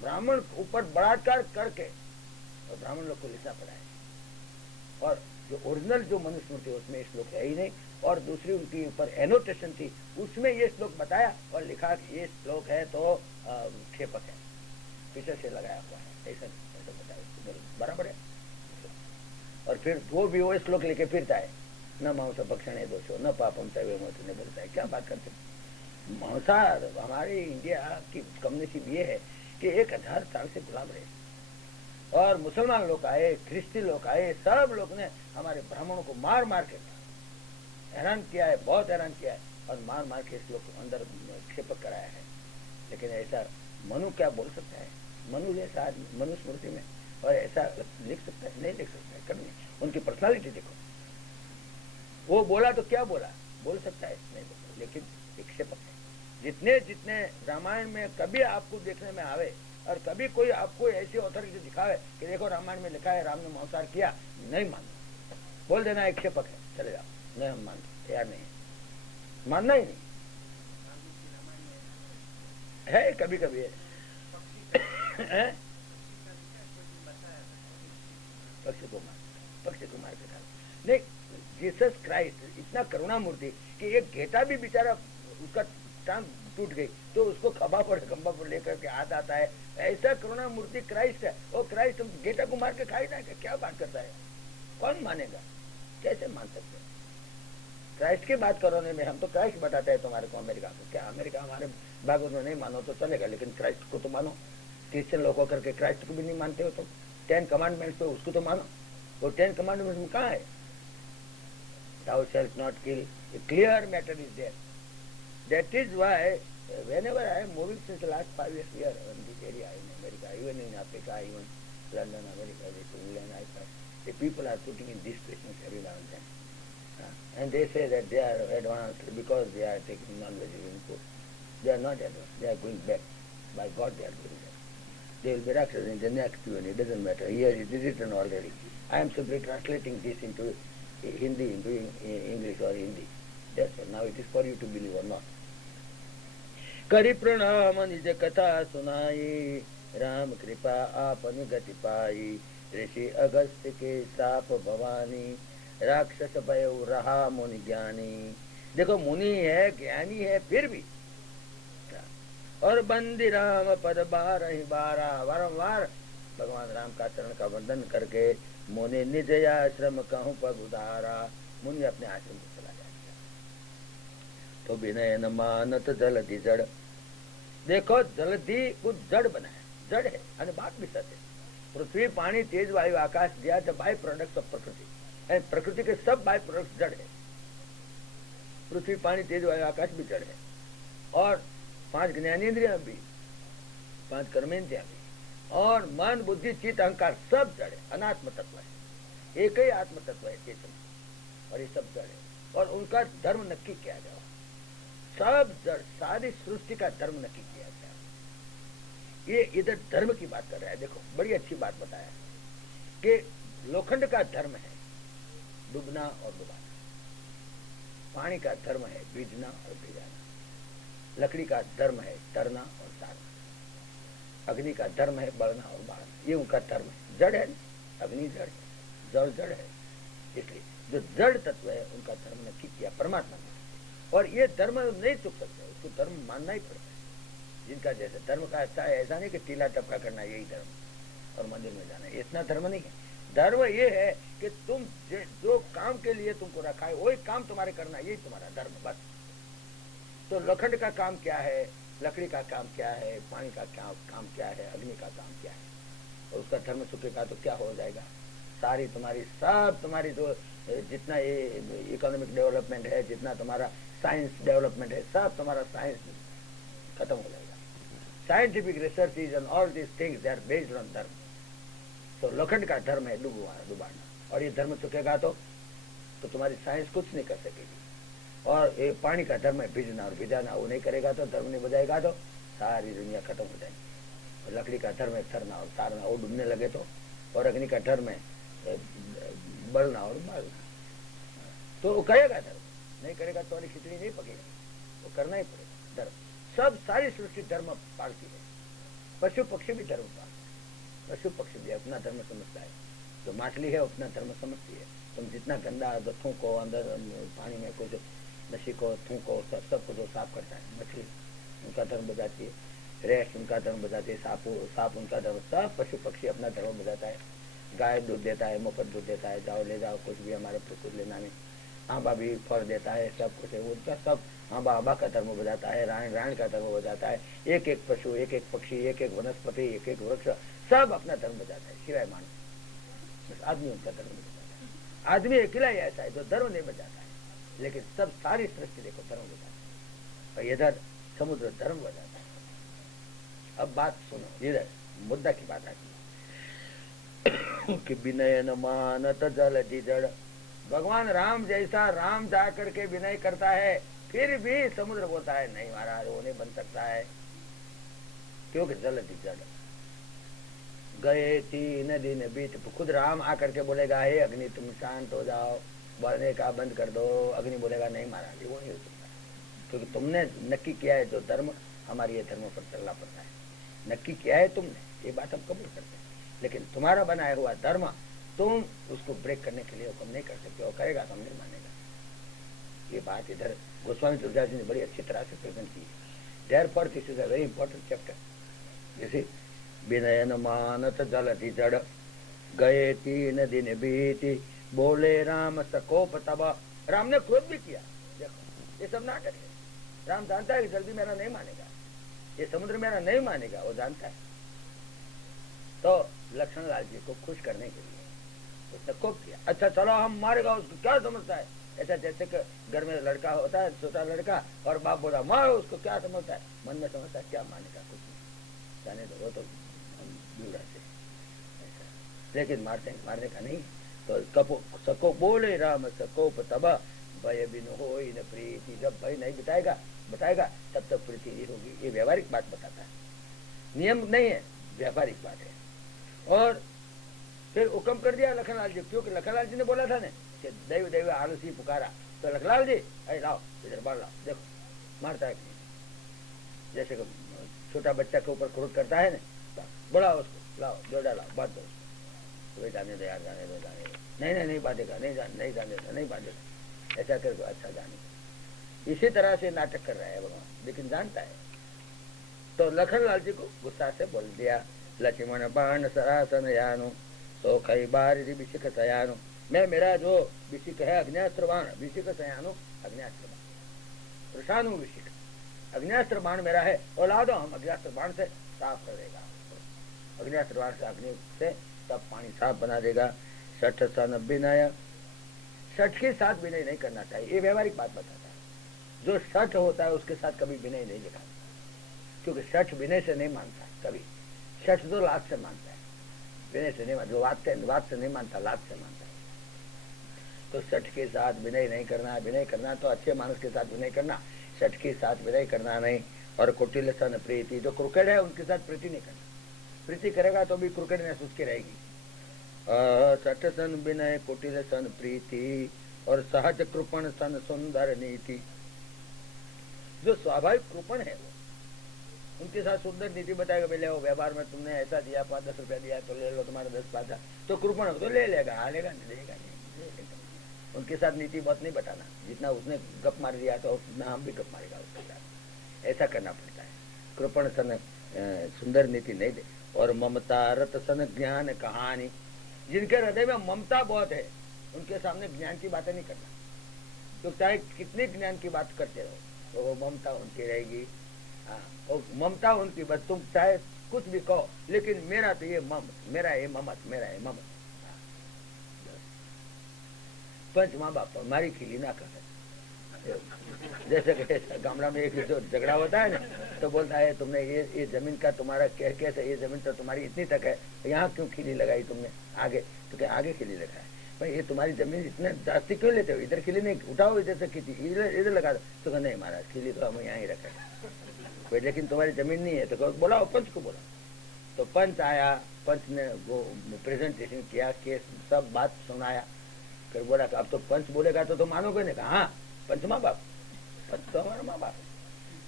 ब्राह्मण ऊपर बलात्कार करके और ब्राह्मण लोग को लिखना पड़ा है। और जो ओरिजिनल जो मनुस्मृति उसमें श्लोक है ही नहीं, और दूसरी उनकी ऊपर एनोटेशन थी, उसमें ये श्लोक बताया और लिखा कि ये श्लोक है तो क्षेपक है, पीछे से लगाया हुआ है, ऐसा बताया बराबर है। और फिर वो भी वो श्लोक लेके फिरता है, न मांस भक्षण है दोषो न पापम सैव मैथुन, बोलता है। क्या बात करते हैं? मांसाहार हमारे इंडिया की कम्युनिटी ये है कि 1000 साल से गुलाम रहे, और मुसलमान लोग आए, ख्रिस्ती लोग आए, सब लोग ने हमारे ब्राह्मणों को मार मार के हैरान किया है, बहुत हैरान किया है, और मार मार के इस लोग अंदर क्षेपक कराया है। लेकिन ऐसा मनु क्या बोल सकता है? मनु जैसा आदमी मनुस्मृति में और ऐसा लिख सकता है? नहीं लिख सकता है कभी। उनकी पर्सनालिटी देखो, वो बोला तो क्या बोला, बोल सकता है नहीं बोला, लेकिन विक्षेपक है। जितने जितने रामायण में कभी आपको देखने में आवे और कभी कोई आपको ऐसी अथॉरिटी दिखावे कि देखो रामायण में लिखा है राम ने मांसाहार किया, नहीं मानना, बोल देना विक्षेपक है, चले जाओ, नहीं हम मानते, तैयार नहीं, मानना ही नहीं है। कभी कभी है पक्ष को मार के खा नहीं। जीसस क्राइस्ट इतना करुणा मूर्ति कि एक घेटा भी बेचारा उसका टांग टूट गई तो उसको खंभा पर लेकर के हाथ आता है, ऐसा करुणा मूर्ति क्राइस्ट है। वो क्राइस्ट घेटा को मार के खाई ना, क्या बात करता है, कौन मानेगा, कैसे मान सकते हैं? क्राइस्ट की बात करो नहीं, हम तो क्राइस्ट बताते हैं तुम्हारे को अमेरिका को, क्या अमेरिका हमारे भागवत में नहीं मानो तो चलेगा, लेकिन क्राइस्ट को तो मानो। क्रिश्चियन लोगों करके क्राइस्ट को भी नहीं मानते हो तो 10 कमांडमेंट्स तो उसको तो मानो। वो 10 कमांडमेंट्स में कहाँ है? Thou shalt not kill. A clear matter is there. That is why whenever I am moving since the last 5 years here in this area in America, even in Africa, even London, America, England, I find the people are putting in these questions every now and then. And they say that they are advanced because they are taking non-vegetarian food. They are not advanced. They are going back. By God, they are going back. They will be Rakshas in the next one. It doesn't matter. Here it is written already. I am simply translating this into Hindi, into English or Hindi. That's all. Now it is for you to believe or not. करि प्रणाम निज कथा सुनाई, राम कृपा आपन गति पाई, ऋषि अगस्त्य के साप भवानी, राक्षस भय रहा मुनि ज्ञानी। देखो मुनि है, ज्ञानी है, फिर भी और बंदी राम पद बारहि बारा, वारंवार भगवान राम का चरण का वंदन करके मुनि निज आश्रम कहूँ पग उदारा, मुनि अपने आश्रम को चला जाएगा। तो विनय न मानत जलधि जड़, देखो जलधि कुछ जड़ बना है, जड़ है અને बात भी सच है। पृथ्वी पानी तेज वायु आकाश दिया द बाय प्रोडक्ट्स ऑफ प्रकृति, एंड प्रकृति के सब बाय प्रोडक्ट्स जड़ है। पृथ्वी पानी तेज वायु आकाश भी जड़ है, और 5 ज्ञानेन्द्रियां भी, 5 कर्मेंद्रियां भी, और मन बुद्धि चित्त अहंकार सब जड़ है, अनात्म तत्व है। एक ही आत्म तत्व है चेतन, और ये सब जड़ है। और उनका धर्म नक्की किया जाओ, सब जड़, सारी सृष्टि का धर्म नक्की किया जाए। ये इधर धर्म की बात कर रहा है। देखो बड़ी अच्छी बात बताया कि लोखंड का धर्म है डूबना और डुबाना, पानी का धर्म है बीजना और भिजाना, लकड़ी का धर्म है तरना और सारना, अग्नि का धर्म है बढ़ना और बाढ़ना। ये उनका धर्म है। जड़ है, अग्नि जड़ है, जल जड़ है, इसलिए जो जड़ तत्व है उनका धर्म नक्की किया परमात्मा ने। और ये धर्म नहीं चुक सकते, उसको धर्म मानना ही पड़ता है। जिनका जैसे धर्म का अच्छा है, ऐसा नहीं कि टीला टपका करना यही धर्म और मंदिर में जाना, इतना धर्म नहीं है। धर्म ये है कि तुम जो काम के लिए तुमको रखा है वही काम तुम्हारे करना, यही तुम्हारा धर्म बस। तो लोखंड का काम क्या है, लकड़ी का काम क्या है, पानी का काम क्या है, अग्नि का काम क्या है, और उसका धर्म चुकेगा तो क्या हो जाएगा? सारी तुम्हारी जो जितना ये इकोनॉमिक डेवलपमेंट है, जितना तुम्हारा साइंस डेवलपमेंट है, सब तुम्हारा साइंस खत्म हो जाएगा। Scientific research is on all this things they are based on dharma. तो लोखंड का धर्म है डुबाना, और ये धर्म चुकेगा तो तुम्हारी साइंस कुछ नहीं कर सकेगी। और ये पानी का धर्म है भिजना और भिजाना, वो नहीं करेगा तो धर्म नहीं बजाएगा तो सारी दुनिया खत्म हो जाएगी। और लकड़ी का धर्म है थरना और तारना, वो डूबने लगे तो, और अग्नि का धर्म है बढ़ना और बालना, तो वो करेगा धर्म, नहीं करेगा तो वाली खिचड़ी नहीं पकेगा, वो करना ही पड़ेगा धर्म। सब सारी सृष्टि धर्म पालती है। पशु पक्षी भी धर्म पालते, पशु पक्षी भी अपना धर्म समझता है। जो मछली है अपना धर्म समझती है। तुम जितना गंदा थूको अंदर पानी में कुछ नशी को थूको, सब कुछ साफ करता है। मछली उनका धर्म बजाती है, रेस्ट उनका धर्म बजाती है, सांप उनका धर्म, सब पशु पक्षी अपना धर्म बजाता है। गाय दूध देता है, मुफ्त दूध देता है, जाओ ले जाओ, कुछ भी हमारे कुछ लेना नहीं। आंबा भी फल देता है, सब कुछ है उनका, सब आंबा का धर्म बजाता है, रायण का धर्म बजाता है। एक एक पशु, एक एक पक्षी, एक एक वनस्पति, एक एक वृक्ष, सब अपना धर्म बजाता है, सिवाय मानव। बस आदमी उनका धर्म बजाता है। आदमी अकेला ही ऐसा है जो धर्म नहीं बजाता है, लेकिन सब सारी सृष्टि देखो धर्म बजाता है। और इधर समुद्र धर्म बजाता है। अब बात सुनो, इधर मुद्दा की बात आती है कि विनय न मानत जलधि जड़, भगवान राम जैसा राम जा करके विनय करता है, फिर भी समुद्र बोलता है नहीं महाराज वो नहीं बन सकता है, क्योंकि जल जड़। गए 3 दिन बीत, खुद राम आकर के बोलेगा हे अग्नि तुम शांत हो जाओ, बढ़ने का बंद कर दो। अग्नि बोलेगा नहीं महाराज वो नहीं हो सकता, क्योंकि तुमने नक्की किया है जो धर्म, हमारे ये धर्म पर चलना पड़ता है। नक्की किया है तुमने, ये बात हम कबूल करते हैं, लेकिन तुम्हारा बनाया हुआ धर्म तुम उसको ब्रेक करने के लिए हुक्म नहीं कर सकते, वो करेगा तो हम नहीं मानेगा। ये बात इधर गोस्वामी तुलसीदास जी ने बड़ी अच्छी तरह से प्रेजेंट की है। Therefore this is a very important chapter. You see, विनयन मानत जलति जड़, गए 3 दिन बीती, बोले राम सकोप तब। राम ने क्रोध भी किया। देखो ये सब नाटक है। राम जानता है कि जल्दी मेरा नहीं मानेगा, ये समुद्र मेरा नहीं मानेगा, वो जानता है। तो लक्ष्मण लाल जी को खुश करने के लिए उसने कोप किया। अच्छा चलो हम मारेगा, उसको क्या समझता है, ऐसा जैसे कि घर में लड़का होता है, छोटा लड़का, और बाप बोला मारो उसको, क्या समझता है, मन में समझता है क्या मानेगा, कुछ नहीं, जाने दो वो तो बिगड़ा से, लेकिन मारने का नहीं। तो सको बोले राम सकोप तब, भय बिन हो न प्रीति। जब भय नहीं बताएगा तब तक प्रीति नहीं होगी। ये व्यवहारिक बात बताता है, नियम नहीं है, व्यवहारिक बात है। और फिर हुक्म कर दिया लखनलाल जी, क्योंकि लखनलाल जी ने बोला था ना कि दैव दैव आलसी पुकारा, तो लखनलाल जी अरे लाओ इधर बाढ़ लाओ, देखो मारता है कि नहीं। जैसे छोटा बच्चा के ऊपर क्रोध करता है ना, बोला उसको लाओ जोड़ा लाओ बांध दो उसको, तो जाने दो यार, जाने दो जाने दो, नहीं बांधेगा, नहीं जाने नहीं बांधेगा, ऐसा करके अच्छा जाने। इसी तरह से नाटक कर रहा है भगवान, लेकिन जानता है। तो लखनलाल जी को गुस्सा से बोल दिया, लक्ष्मण बाण सरासन यानो, तो कई बार विशिक सयानो। मैं मेरा जो विशिक है अग्न्यास्त्र बाण, विशिक सयानो अग्न्यास्त्र बाण, प्रशानु विशिक अग्न्यास्त्र बाण मेरा है, और ला दो हम अग्न्यास्त्र बाण से साफ कर देगा, अग्न्यास्त्र बाण से अग्नि से तब पानी साफ बना देगा। 6 सन विनय, 6 के साथ विनय नहीं करना चाहिए, ये व्यवहारिक बात बताता है। जो 6 होता है उसके साथ कभी विनय नहीं दिखाता, क्योंकि 6 विनय से नहीं मानता कभी, 6 तो लात से मानता है, विनय से नहीं मानता, जो वाद से नहीं मानता, लात से मानता है। तो 6 के साथ विनय नहीं करना, विनय करना तो अच्छे मानस के साथ विनय करना, 6 के साथ विनय करना नहीं। और कुटिल सन प्रीति, जो क्रुकेड है उनके साथ प्रीति नहीं करना, प्रीति करेगा तो भी क्रुकेडनेस उसकी रहेगी। 6 सन विनय कुटिल सन प्रीति, और सहज कृपण सन सुंदर नीति। जो स्वाभाविक कृपण है वो उनके साथ सुंदर नीति बताएगा, पहले वो व्यवहार में तुमने ऐसा दिया, 5-10 रुपया दिया तो ले लो, तुम्हारा 10 पैसा, तो कृपण हो तो ले लेगा, हालेगा नहीं, देगा नहीं। उनके साथ नीति बहुत नहीं बताना, जितना उसने गप मार दिया तो उतना हम भी गप मारेगा उसके साथ, ऐसा करना पड़ता है। कृपण सन सुंदर नीति नहीं दे। और ममता रत सन ज्ञान कहानी, जिनके हृदय में ममता बहुत है उनके सामने ज्ञान की बातें नहीं करना, तो चाहे कितने ज्ञान की बात करते रहो तो वो ममता उनकी रहेगी। हाँ, और ममता उनकी बस, तुम चाहे कुछ भी कहो, लेकिन मेरा तो ये मेरा ये ममत, मेरा ये ममत। पंच माँ बाप मारी खिली ना कर, जैसे गामड़ा में एक जो झगड़ा होता है ना, तो बोलता है तुमने ये जमीन का तुम्हारा कैसे, ये जमीन तो तुम्हारी इतनी तक है, यहाँ क्यों खिली लगाई तुमने आगे, तो क्या आगे खिली लगाया भाई, ये तुम्हारी जमीन इतने जास्ती क्यों लेते हो, इधर खिली नहीं उठाओ, इधर से खींची, इधर लगा दो, तो नहीं महाराज खिली तो हम यहाँ ही रखे भाई, लेकिन तुम्हारी जमीन नहीं है, तो बोलाओ पंच को बोला। तो पंच आया, पंच ने वो प्रेजेंटेशन किया, केस सब बात सुनाया, फिर बोला अब तो पंच बोलेगा तो मानोगे नहीं, कहा हाँ पंच माँ बाप, पंच तो हमारा माँ बाप,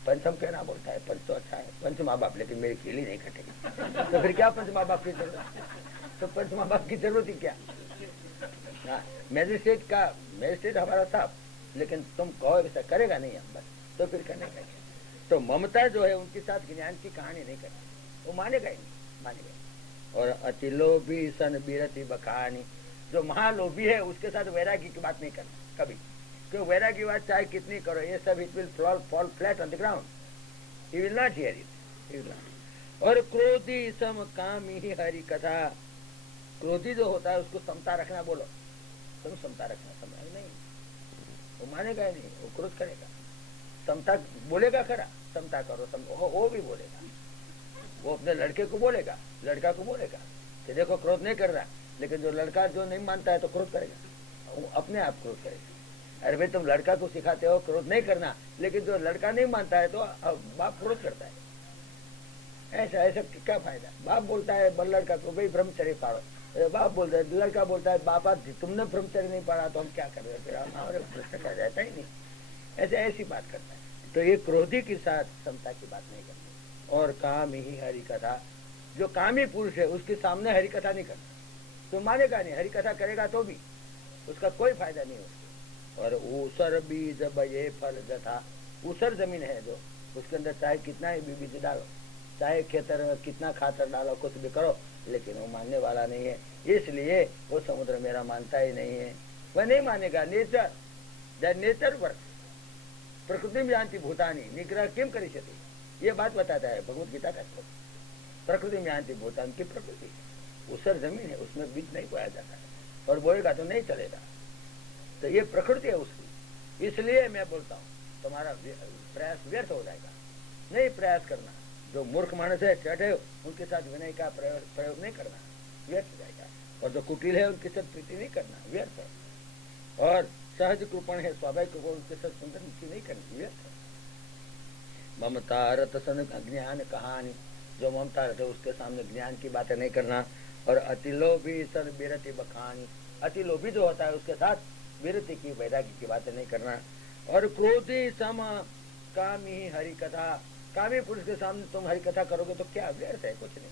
पंच हम कहना बोलता है, पंच तो अच्छा है, पंच माँ बाप, लेकिन मेरी खिली नहीं कटेगी, तो फिर क्या पंच माँ बाप की जरूरत, तो पंच माँ बाप की जरूरत ही क्या। मैजिस्ट्रेट हमारा साहब, लेकिन तुम कहो ऐसा करेगा नहीं हम, बस तो फिर करने का। तो ममता जो है उनके साथ ज्ञान की कहानी नहीं करती, वो मानेगा ही नहीं, मानेगा। और अति लोभी सन बीरति बखानी, जो महालोभी है उसके साथ वैरागी की बात नहीं करना कभी, क्यों वैरागी बात चाहे कितनी करो, ये सब it will fall flat on the ground, he will not here it. और क्रोधी सम कामी हरि कथा, क्रोधी जो होता है उसको समता रखना, बोलो तुम समता रखना, समझ नहीं, वो मानेगा ही नहीं, वो क्रोध करेगा। समता बोलेगा खरा, समता करो, वो भी बोलेगा, वो अपने लड़के को बोलेगा, लड़का को बोलेगा कि देखो क्रोध नहीं कर रहा, लेकिन जो लड़का जो नहीं मानता है तो क्रोध करेगा, वो अपने आप क्रोध करेगा। अरे भाई तुम लड़का को सिखाते हो क्रोध नहीं करना, लेकिन जो लड़का नहीं मानता है तो बाप क्रोध करता है। ऐसा ऐसा क्या फायदा? बाप बोलता है लड़का को भाई ब्रह्मचर्य पाड़ो, बाप बोलता है, लड़का बोलता है बापा तुमने ब्रह्मचर्य नहीं पढ़ा तो हम क्या कर रहे हैं, फिर हमारे प्रश्न का जाता ही नहीं। ऐसे ऐसी बात करता है। तो ये क्रोधी के साथ समता की बात नहीं करती। और काम ही हरि कथा, जो कामी पुरुष है उसके सामने हरि कथा नहीं करता तो मानेगा नहीं, हरि कथा करेगा तो भी उसका कोई फायदा नहीं होगा। और ऊसर बीज बये फल जथा, ऊसर जमीन है जो, उसके अंदर चाहे कितना ही बीज डालो, चाहे खेतर में कितना खातर डालो, कुछ भी करो, लेकिन वो मानने वाला नहीं है। इसलिए वो समुद्र मेरा मानता ही नहीं है, वह नहीं मानेगा। नेचर द नेचर वर्क प्रकृति में जानती भूतानी निग्रह किम करिष्यति, ये बात बताता है भगवत गीता का श्लोक। प्रकृति में जानती भूतान की प्रकृति, ऊसर जमीन है, उसमें बीज नहीं बोया जाता है, और बोएगा तो नहीं चलेगा। तो ये प्रकृति है उसकी। इसलिए मैं बोलता हूँ तुम्हारा प्रयास व्यर्थ हो जाएगा, नहीं प्रयास करना। जो मूर्ख मानस है, चट है, उनके साथ विनय का प्रयोग नहीं करना, व्यर्थ हो जाएगा। और जो कुटिल है उनके साथ प्रीति नहीं करना, व्यर्थ है। और सहज कृपण है, स्वाभाविक कृपण, उनके साथ सुंदर नीति नहीं करनी, व्यर्थ है। ममता रत सन ज्ञान कहानी, जो ममता रहते उसके सामने ज्ञान की बातें नहीं करना। और अति लोभी सन विरति बखानी, अति लोभी जो होता है उसके साथ विरति की वैराग्य की बातें नहीं करना। और क्रोधी सम कामी हरि कथा, कामी पुरुष के सामने तुम हरि कथा करोगे तो क्या व्यर्थ है, कुछ नहीं,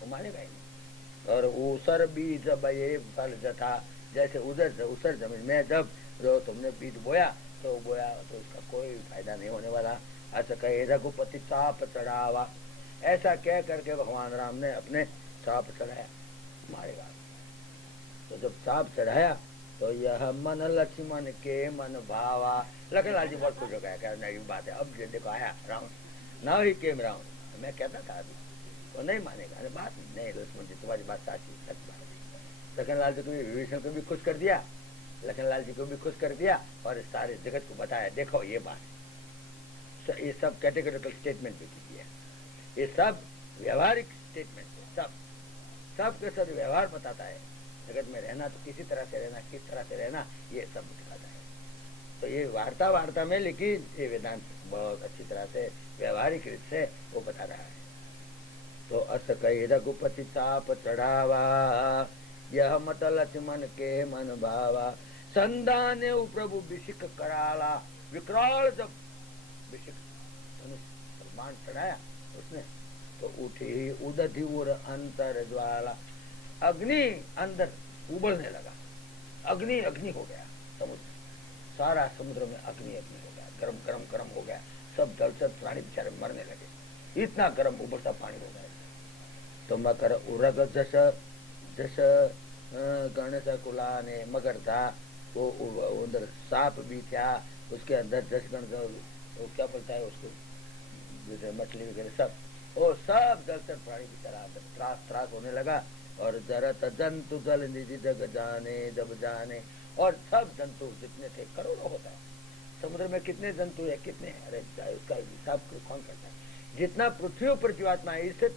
वो मानेगा ही नहीं। और ऊसर बीज बये फल जथा, जैसे उसर जमीन में जब जो तुमने बीज बोया तो उसका कोई फायदा नहीं होने वाला। अच्छा कहे रघुपति चाप चढ़ावा, ऐसा कह करके भगवान राम ने अपने चाप चढ़ाया, मारेगा। तो जब चाप चढ़ाया तो यह मन लक्ष्मण के मन भावा, लखनलाल जी बहुत खुश हो गया, क्या नई बात है, अब देखो आया रावण, ना ही केम रावण। मैं कहता था अभी वो नहीं मानेगा, अरे बात नहीं लक्ष्मण जी तुम्हारी बात साची, सच बात है। लखनलाल जी को भी, विभीषण को भी खुश कर दिया, लखनलाल जी को भी खुश कर दिया, और सारे जगत को बताया देखो ये बात। ये सब कैटेगोरिकल स्टेटमेंट भी किया, ये सब व्यवहारिक स्टेटमेंट है, सबके सब व्यवहार बताता है। जगत में रहना तो किसी तरह से रहना, किस तरह से रहना, ये सब दिखाता है। तो ये वार्ता में, लेकिन ये वेदांत बहुत अच्छी तरह से व्यवहारिक रूप से वो बता रहा है। तो अस कही रघुपति चाप चढ़ावा, यह मत लक्ष्मण के मन भावा। संदाने प्रभु विशिक कराला, विकराल जब विशिक बाण चढ़ाया उसने तो उठी उदधि उर अंतर ज्वाला, अग्नि अंदर उबलने लगा, अग्नि हो गया समुद्र, सारा समुद्र में अग्नि हो गया, गरम गरम गरम हो गया, सब जलचर प्राणी बेचारे मरने लगे, इतना गरम उबलता पानी हो गया। तो मकर उरग जस जस गणेश कुला ने मगर था, वो अंदर सांप भी था, उसके अंदर 10 गण वो क्या बोलता है उसको, मछली वगैरह सब, वो सब जलचर प्राणी बेचारा त्रास होने लगा। और जरत जंतु जल निधि जग जाने जब जाने, और सब जंतु जितने थे करोड़ों होता है समुद्र में, कितने जंतु है कितने, अरे उसका हिसाब कौन करता है। जितना पृथ्वी पर जीवात्मा है इससे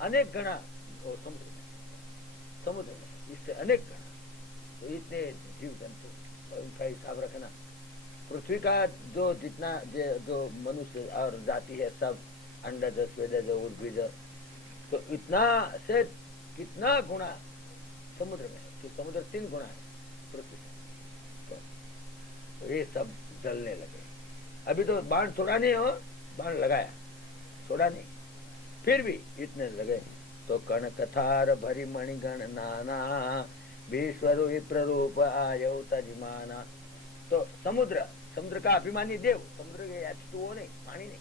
अनेक गणा समुद्र में इससे अनेक गणा, तो इतने जीव जंतु, उनका हिसाब रखना। पृथ्वी का जो जितना जो मनुष्य और जाति है सब, अंडज स्वेदज उर्भिज, तो इतना से कितना गुणा समुद्र में, कि समुद्र 3 गुणा है पृथ्वी से, तो ये सब जलने लगे। अभी तो बाण छोड़ा नहीं हो, बाण लगाया छोड़ा नहीं, फिर भी इतने लगे। तो कण कथार भरी मणिगण नाना, विश्वरु विप्ररूप आयो तजमाना। तो समुद्र का अभिमानी देव, समुद्र के वो नहीं, पानी नहीं,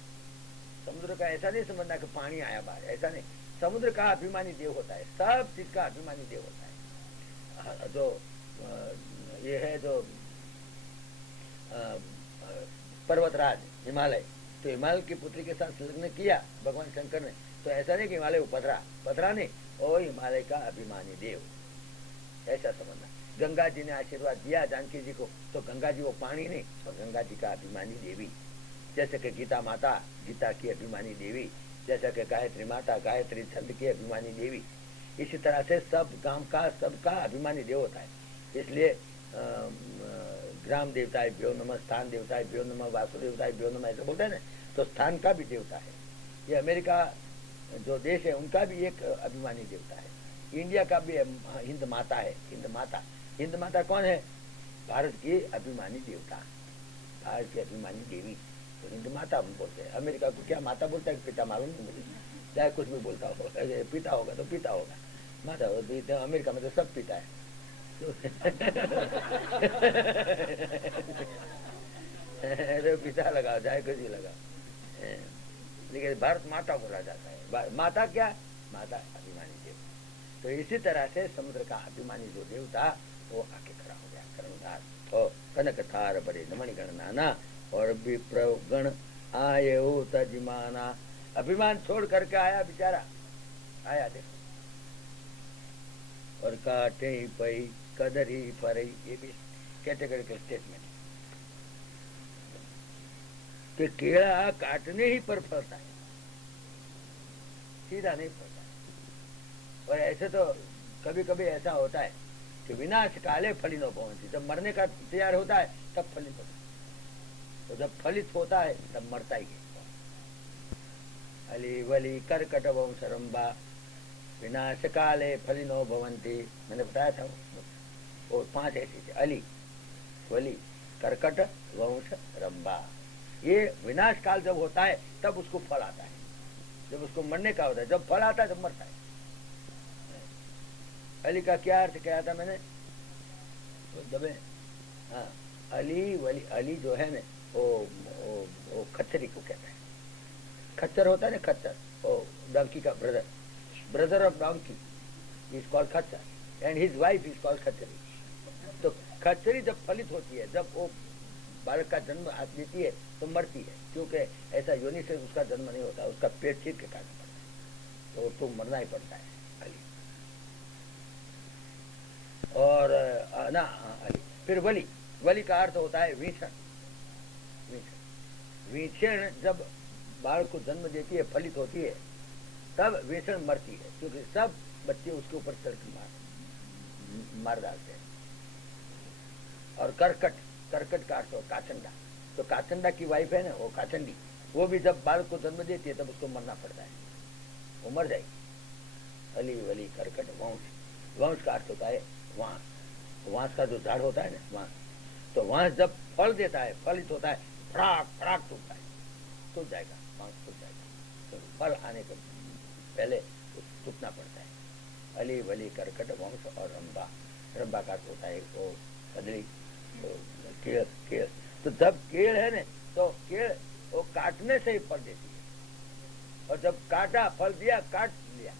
समुद्र का ऐसा नहीं समझना कि पानी आया बाहर, ऐसा नहीं, समुद्र का अभिमानी देव होता है, सब चीज का अभिमानी देव होता है। जो ये है जो पर्वतराज हिमालय, तो हिमालय की पुत्री के साथ संलग्न किया भगवान शंकर ने, तो ऐसा नहीं कि हिमालय पथरा नहीं, और हिमालय का अभिमानी देव, ऐसा समझना। गंगा जी ने आशीर्वाद दिया जानकी जी को, तो गंगा जी वो पानी नहीं, तो गंगा जी का अभिमानी देवी। जैसे कि गीता माता गीता की अभिमानी देवी, जैसा कि गायत्री माता गायत्री छंद की अभिमानी देवी, इसी तरह से सब गांव का सबका अभिमानी देव होता है। इसलिए ग्राम देवताय भ्यो नमः, स्थान देवताय भ्यो नमः, वासुदेवताय भ्यो नमः, ऐसे बोलते हैं ना, तो स्थान का भी देवता है। ये अमेरिका जो देश है उनका भी एक अभिमानी देवता है। इंडिया का भी हिंद माता है, हिंद माता। हिंद माता कौन है? भारत की अभिमानी देवता, भारत की अभिमानी देवी, तो हिंद माता हम बोलते हैं। अमेरिका को क्या माता बोलता है, पिता मालूम नहीं मुझे, चाहे कुछ भी बोलता हो, पिता होगा तो पिता होगा, माता होगा तो अमेरिका में तो सब पिता है। तो पिता लगाओ चाहे कुछ भी लगाओ, लेकिन भारत माता बोला जाता है। माता क्या? माता अभिमानी देवता। तो इसी तरह से समुद्र का अभिमानी जो देवता वो आके खड़ा हो गया, कर्णधार। तो कनक थार बड़े नमणि गणनाना और विप्रगण आये हो तजिमाना। अभिमान छोड़ करके आया बेचारा, आया देखो, और काटे पई कदरी फरई, ये भी कैटेगरिकल स्टेटमेंट, कि केड़ा काटने ही पर फलता है, सीधा नहीं फलता। और ऐसे तो कभी कभी ऐसा होता है कि विनाश काले फलिनो भवन्ति, जब मरने का तैयार होता है तब फलित होता है, तो जब फलित होता है तब मरता ही है। अली वली कर्कट वंश रंबा विनाश काले फलिनो भवन्ति, मैंने बताया था वो 5 ऐसी थे, अली वली कर्कट वंश रंबा। ये विनाश काल जब होता है तब उसको फल आता है, जब उसको मरने का होता है, जब फल आता है तब मरता है। अली का क्या अर्थ किया था मैंने, तो दबे, हाँ, अली वली, अली जो है ना वो खच्चरी को कहता है, खच्चर होता है ना, खच्चर, वो डंकी का brother, brother of donkey is called khachchar and his wife is called khachchari. तो खच्चरी जब फलित होती है, जब वो बालक का जन्म देती है तो मरती है, क्योंकि ऐसा योनि से उसका जन्म नहीं होता, उसका पेट चीर के काटना पड़ता है, तो मरना ही पड़ता है अली। और ना अली, फिर वली, वली का अर्थ होता है वीक्षण। वीक्षण जब बालक को जन्म देती है, फलित होती है, तब वीक्षण मरती है, क्योंकि सब बच्चे उसके ऊपर चढ़ के मार डालते हैं। और कर्कट, कर्कट का अर्थ हो काचंडा, तो काचंडा की वाइफ है ना वो काचंडी, वो भी जब बालक को जन्म देती है तब उसको मरना पड़ता है, वो मर जाएगी। अली वली कर्कट वंश, वंश का अर्थ होता है वांस, वांस का जो झाड़ होता है ना वांस, तो वांस जब फल देता है, फलित होता है, फड़ाक फड़ाक टूटता है, टूट जाएगा, वांस टूट जाएगा, तो फल आने के पहले टूटना पड़ता है। अली वली कर्कट वंश और रंबा, रंबा का अर्थ होता है वो कदली, तो केड़, केड़, तो जब केड़ है ना तो केड़ वो काटने से ही फल देती है, और जब काटा फल दिया, काट लिया,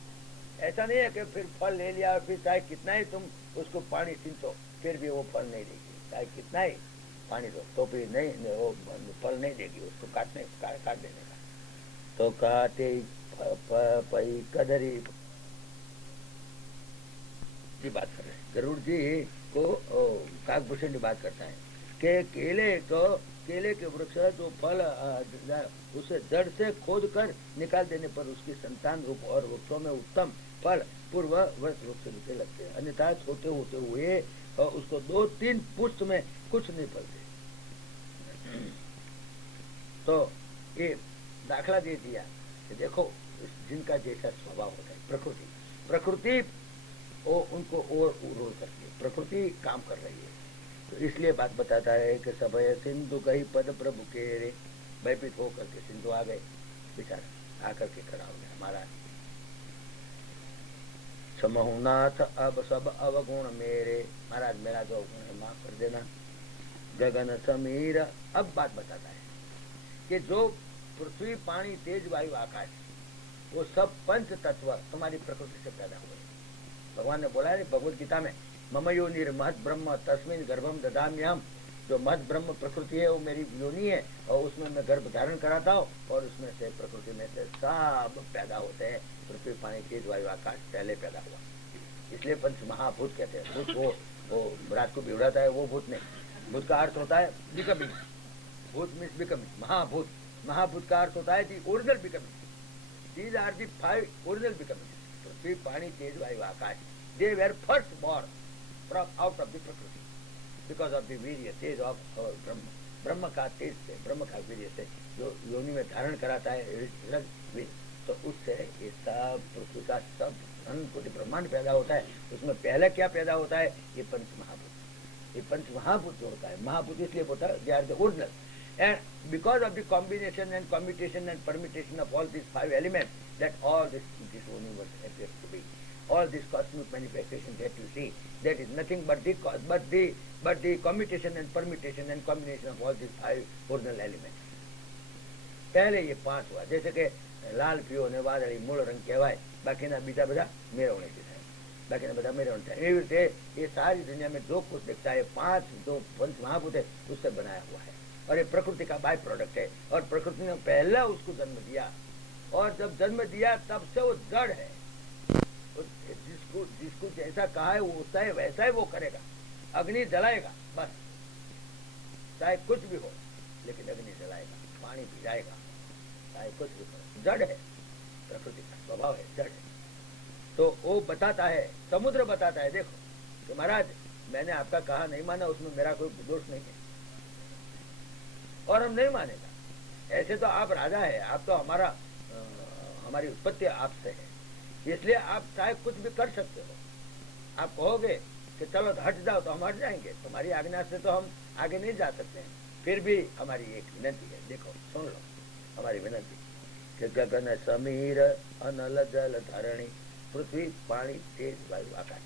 ऐसा नहीं है कि फिर फल ले लिया और फिर चाहे कितना ही तुम उसको पानी सींचो फिर भी वो फल नहीं देगी, चाहे कितना ही पानी दो तो भी नहीं, वो फल नहीं देगी, उसको काट देने का। तो काटे पई कदरी की बात कर रहे हैं, गरुड़ जी को काकभूषण की बात करता है कि केले के वृक्ष जो फल उसे जड़ से खोद कर निकाल देने पर उसकी संतान रूप और वृक्षों में उत्तम फल पूर्ववत रूप से नीचे लगते हैं, अन्यथा छोटे होते हुए उसको 2-3 पुष्प में कुछ नहीं फलते। तो ये दाखला दे दिया कि देखो जिनका जैसा स्वभाव होता है, प्रकृति वो उनको और करती है, प्रकृति काम कर रही है। तो इसलिए बात बताता है कि सभय सिंधु कही पद प्रभु के रे, भयभीत होकर के सिंधु आ गए, बेचारा आकर के खड़ा हो गया, महाराज समहुनाथ अब सब अवगुण मेरे, महाराज मेरा जो अवगुण है माफ कर देना। गगन समीर, अब बात बताता है कि जो पृथ्वी पानी तेज वायु आकाश वो सब पंच तत्व तुम्हारी प्रकृति से पैदा हुए। भगवान ने बोला है भगवत गीता में, मम योनिर महत ब्रह्म तस्मिन गर्भम ददाम्यहम, जो महत ब्रह्म प्रकृति है वो मेरी योनि है और उसमें मैं गर्भ धारण कराता हूँ और उसमें से प्रकृति में से सब पैदा होते हैं। पृथ्वी पानी तेज वायु आकाश पहले पैदा हुआ, इसलिए पंच महाभूत कहते हैं। भूत वो रात को बिगड़ाता है वो भूत नहीं, भूत का अर्थ होता है बिकमिंग, भूत मीन्स बिकमिंग, महाभूत, महाभूत का अर्थ होता है the original becoming, these are the 5 original becoming, prithvi pani tej vayu akash, they were first born from out of the prakriti, because of the virya tej of ब्रह्म, ब्रह्म का तेज से, ब्रह्म का वीर्य से जो योनि में धारण कराता है वीर, तो उससे ये सब पृथ्वी का सब कोटि ब्रह्मांड पैदा होता है। उसमें पहले क्या पैदा होता है? ये पंच महाभूत। ये पंच महाभूत जो होता है, महाभूत इसलिए होता है they are the original, and because of the combination and commutation and permutation of all these five elements, that all this universe appears to be, all this cosmic manifestation that you see, that is nothing but the commutation and permutation and combination of all these five original elements. पहले ये पांच हुआ, जैसे कि लाल पीओ ने वादળી मूળ રંગ કહેવાય, बाकीना बीजा બધા મેળવણીથી થાય, बाकीना બધા મેળવણી થાય। એવી રીતે ये सारी दुनिया में जो कुछ दिखता है पांच जो पंच महाभूत है उससे बनाया हुआ है, और ये प्रकृति का बाय प्रोडक्ट है। और प्रकृति ने पहला उसको जन्म दिया, और जब जन्म दिया तब से वो जड़ है। जिसको जिसको जैसा कहा है वो उसका है, वैसा ही वो करेगा। अग्नि जलाएगा बस, चाहे कुछ भी हो, लेकिन अग्नि जलाएगा, पानी भिजाएगा, चाहे कुछ भी हो। जड़ है, प्रकृति का स्वभाव है, जड़ है। तो वो बताता है, समुद्र बताता है, देखो कि महाराज मैंने आपका कहा नहीं माना, उसमें मेरा कोई दोष नहीं है, और हम नहीं मानेगा। ऐसे तो आप राजा है, आप तो हमारी उत्पत्ति आपसे है, इसलिए आप चाहे कुछ भी कर सकते हो। आप कहोगे कि चलो हट जाओ तो हम हट जाएंगे, तुम्हारी आज्ञा से तो हम आगे नहीं जा सकते हैं। फिर भी हमारी एक विनती है, देखो सुन लो हमारी विनती कि गगन समीर अनल जल धरणी पृथ्वी पानी तेज वायु आकाश।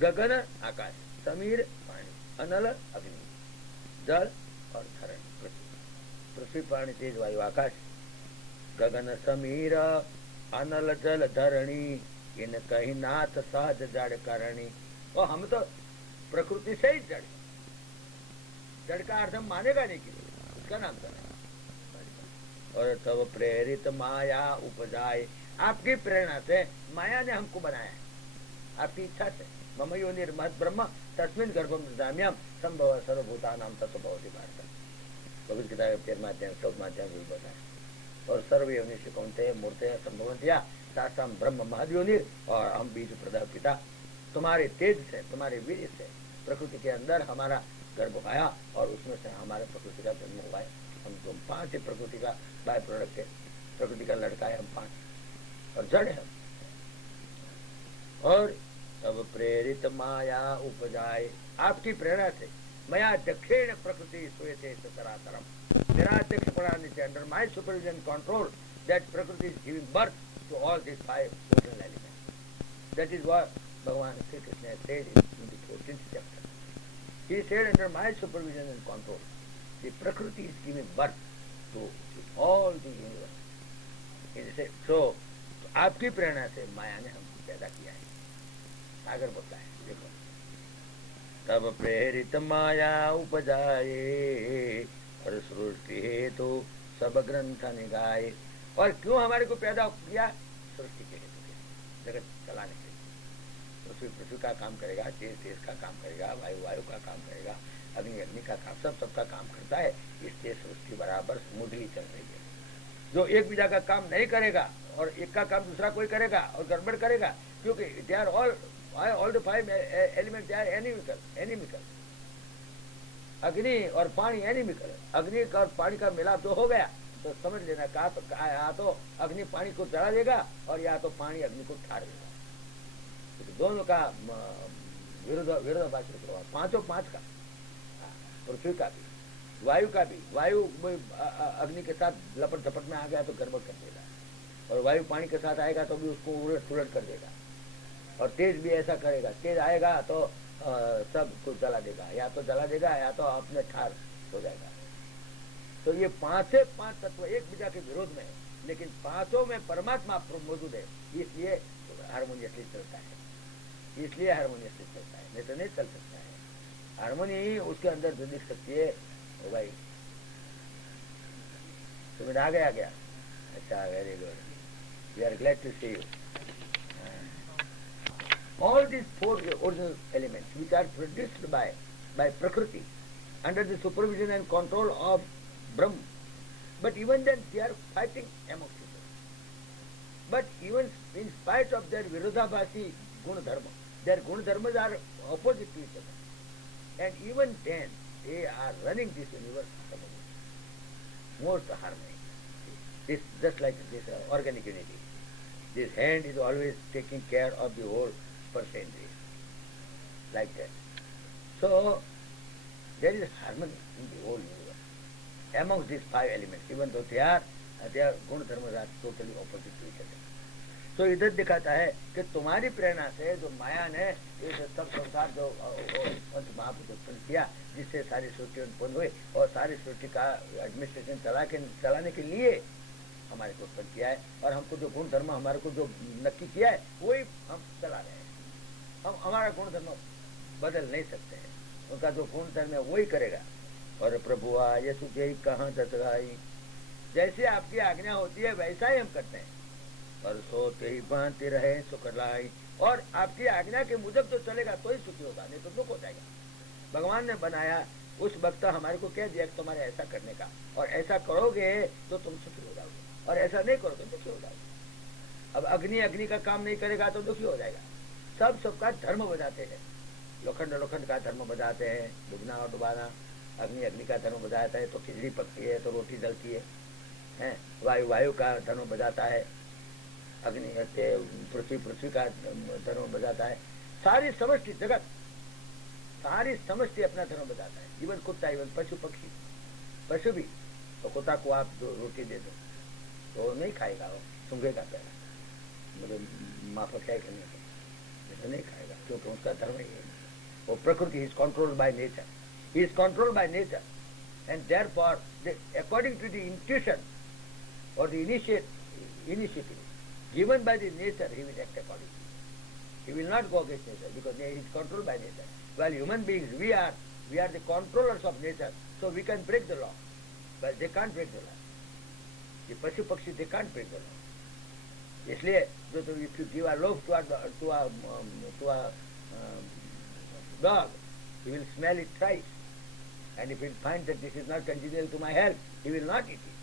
गगन आकाश, समीर पानी, अनल अग्नि, जल और धरणी पृथ्वी। पृथ्वी पानी तेज वायु आकाश। गगन समीर अनल जल धरणी इन कहीं नाथ सहज जड़ करणी। और हम तो प्रकृति से ही जड़, जड़ का अर्थ हम मानेगा नहीं किसी, उसका नाम जड़ है। और तब प्रेरित माया उपजाए, आपकी प्रेरणा से माया ने हमको बनाया है, आपकी इच्छा से। मम योनिर्महत् ब्रह्म तस्मिन् गर्भं दधाम्यहं संभव सर्वभूतानां ततो भवति भारत। भगवद गीता के 13वां अध्याय 14वां अध्याय में बताया। और सर्व योनिषु कौन्तेय मूर्तयः सम्भवन्त्या तासां ब्रह्म महद् योनिर्, और हम बीज प्रदा पिता। तुम्हारे तेज से, तुम्हारे वीर्य से प्रकृति के अंदर हमारा गर्भ आया, और उसमें से हमारे प्रकृति का जन्म हुआ है। हम तुम पांच प्रकृति का बाय प्रोडक्ट है, प्रकृति का लड़का है हम पांच, और जड़ है। और तब प्रेरित माया उपजाए, आपकी प्रेरणा से मया दक्षिण प्रकृति श्वेते सचराचरम, मेरा अध्यक्ष पड़ा नीचे, under my supervision control that prakriti is giving birth to all this five total elements. That is what Bhagwan Shri Krishna has said in the 14th chapter. He said under my supervision and control, the Prakriti is giving birth to all the universe. It is so, आपकी प्रेरणा से माया ने हमको पैदा किया है। सागर बोलता है, देखो तब प्रेरित माया उपजाए, और सृष्टि हेतु सब ग्रंथ निगाए। और क्यों हमारे को पैदा किया? सृष्टि के हेतु के, जगत चलाने के। पृथ्वी का काम करेगा, तेज तेज का काम करेगा, वायु वायु का काम करेगा, अग्नि अग्नि का काम, सबका काम करता है। इसलिए सृष्टि बराबर स्मूथली चल रही है। जो एक बीजा का काम नहीं करेगा और एक का काम दूसरा कोई करेगा और गड़बड़ करेगा, क्योंकि they are all the five element they are inimical. अग्नि और पानी एनिमिकल। अग्नि और पानी का मिलाप तो हो गया तो समझ लेना या तो अग्नि पानी को जला देगा, और या तो पानी अग्नि को ठार देगा। दोनों का विरोधाभासी प्रभाव, पांचों पांच का, पृथ्वी का भी, वायु का भी। वायु अग्नि के साथ लपट झपट में आ गया तो गड़बड़ कर देगा, और वायु पानी के साथ आएगा तो भी उसको उलट सुलट कर देगा। और तेज भी ऐसा करेगा, तेज आएगा तो सब कुछ जला देगा, या तो जला देगा या तो अपने ठार हो जाएगा। तो ये पांचे पांच तत्व एक बीजा के विरोध में है, लेकिन पांचों में परमात्मा मौजूद है, इसलिए हारमोनियसली चलता है, इसलिए हारमोनियसली चलता है, नहीं तो नहीं चल सकता है। हारमोनी उसके अंदर जो दिख सकती है वो भाई तुम्हें आ गया। अच्छा, very good, we are glad to see you. All these four original elements which are produced by Prakriti under the supervision and control of Brahma, but even then they are fighting amongst each other. But even in spite of their virodhabhasi guna dharma, their guna dharmas are opposite to each other. and even then they are running this universe most harmony. This just like this organic unity. This hand is always taking care of the whole percentage, like that. So there is harmony in the whole universe amongst these five elements, even though they are गुण धर्म totally opposite to each other. तो इधर दिखाता है कि तुम्हारी प्रेरणा से जो माया ने ये सब संसार जो पंच महाभूत उत्पन्न किया, जिससे सारी सृष्टि उत्पन्न हुई और सारी सृष्टि का एडमिनिस्ट्रेशन चलाने के लिए हमारे को उत्पन्न किया है, और हमको जो गुण धर्म हमारे को जो नक्की किया है वही हम चला रहे हैं। हम हमारा गुण धर्म बदल नहीं सकते हैं, उनका जो गुण धर्म है वही करेगा। और प्रभु ये सुझे कहाँ दसगाई, जैसे आपकी आज्ञा होती है वैसा ही हम करते हैं। और सोते ही बांधते रहे सुख लाई, और आपकी आज्ञा के मुजब तो चलेगा तो ही सुखी होगा, नहीं तो दुख हो जाएगा। भगवान ने बनाया उस वक्त हमारे को कह दिया कि तुम्हारे ऐसा करने का, और ऐसा करोगे तो तुम सुखी हो जाओगे, और ऐसा नहीं करोगे तो दुखी हो जाओगे। अब अग्नि का काम नहीं करेगा तो दुखी हो जाएगा। सब सबका धर्म बजाते हैं, लोखंड का धर्म बजाते हैं, डूबना और डुबाना। अग्नि का धर्म बजाता है तो खिचड़ी पकती है तो रोटी जलती है, वायु का धर्म बजाता है, अग्नि पृथ्वी का धर्म बजाता है। सारी समष्टि जगत, सारी समष्टि अपना धर्म बजाता है। इवन कुत्ता, इवन पशु पक्षी, पशु भी, तो कुत्ता को आप जो रोटी दे दो तो नहीं खाएगा, वो सूंघेगा पहला, मुझे माफक है कि नहीं, नहीं खाएगा, क्योंकि उसका धर्म ही है। वो प्रकृति is controlled by nature, he is controlled by nature, and therefore according to the intuition or the initiative given by the nature, he will act accordingly. He will not go against nature because he is controlled by nature. While human beings, we are the controllers of nature, so we can break the law, but they can't break the law. The pashu pakshi, they can't break the law. इसलिए जो तो if you give a loaf to a dog, he will smell it thrice, and if he finds that this is not congenial to my health, he will not eat it.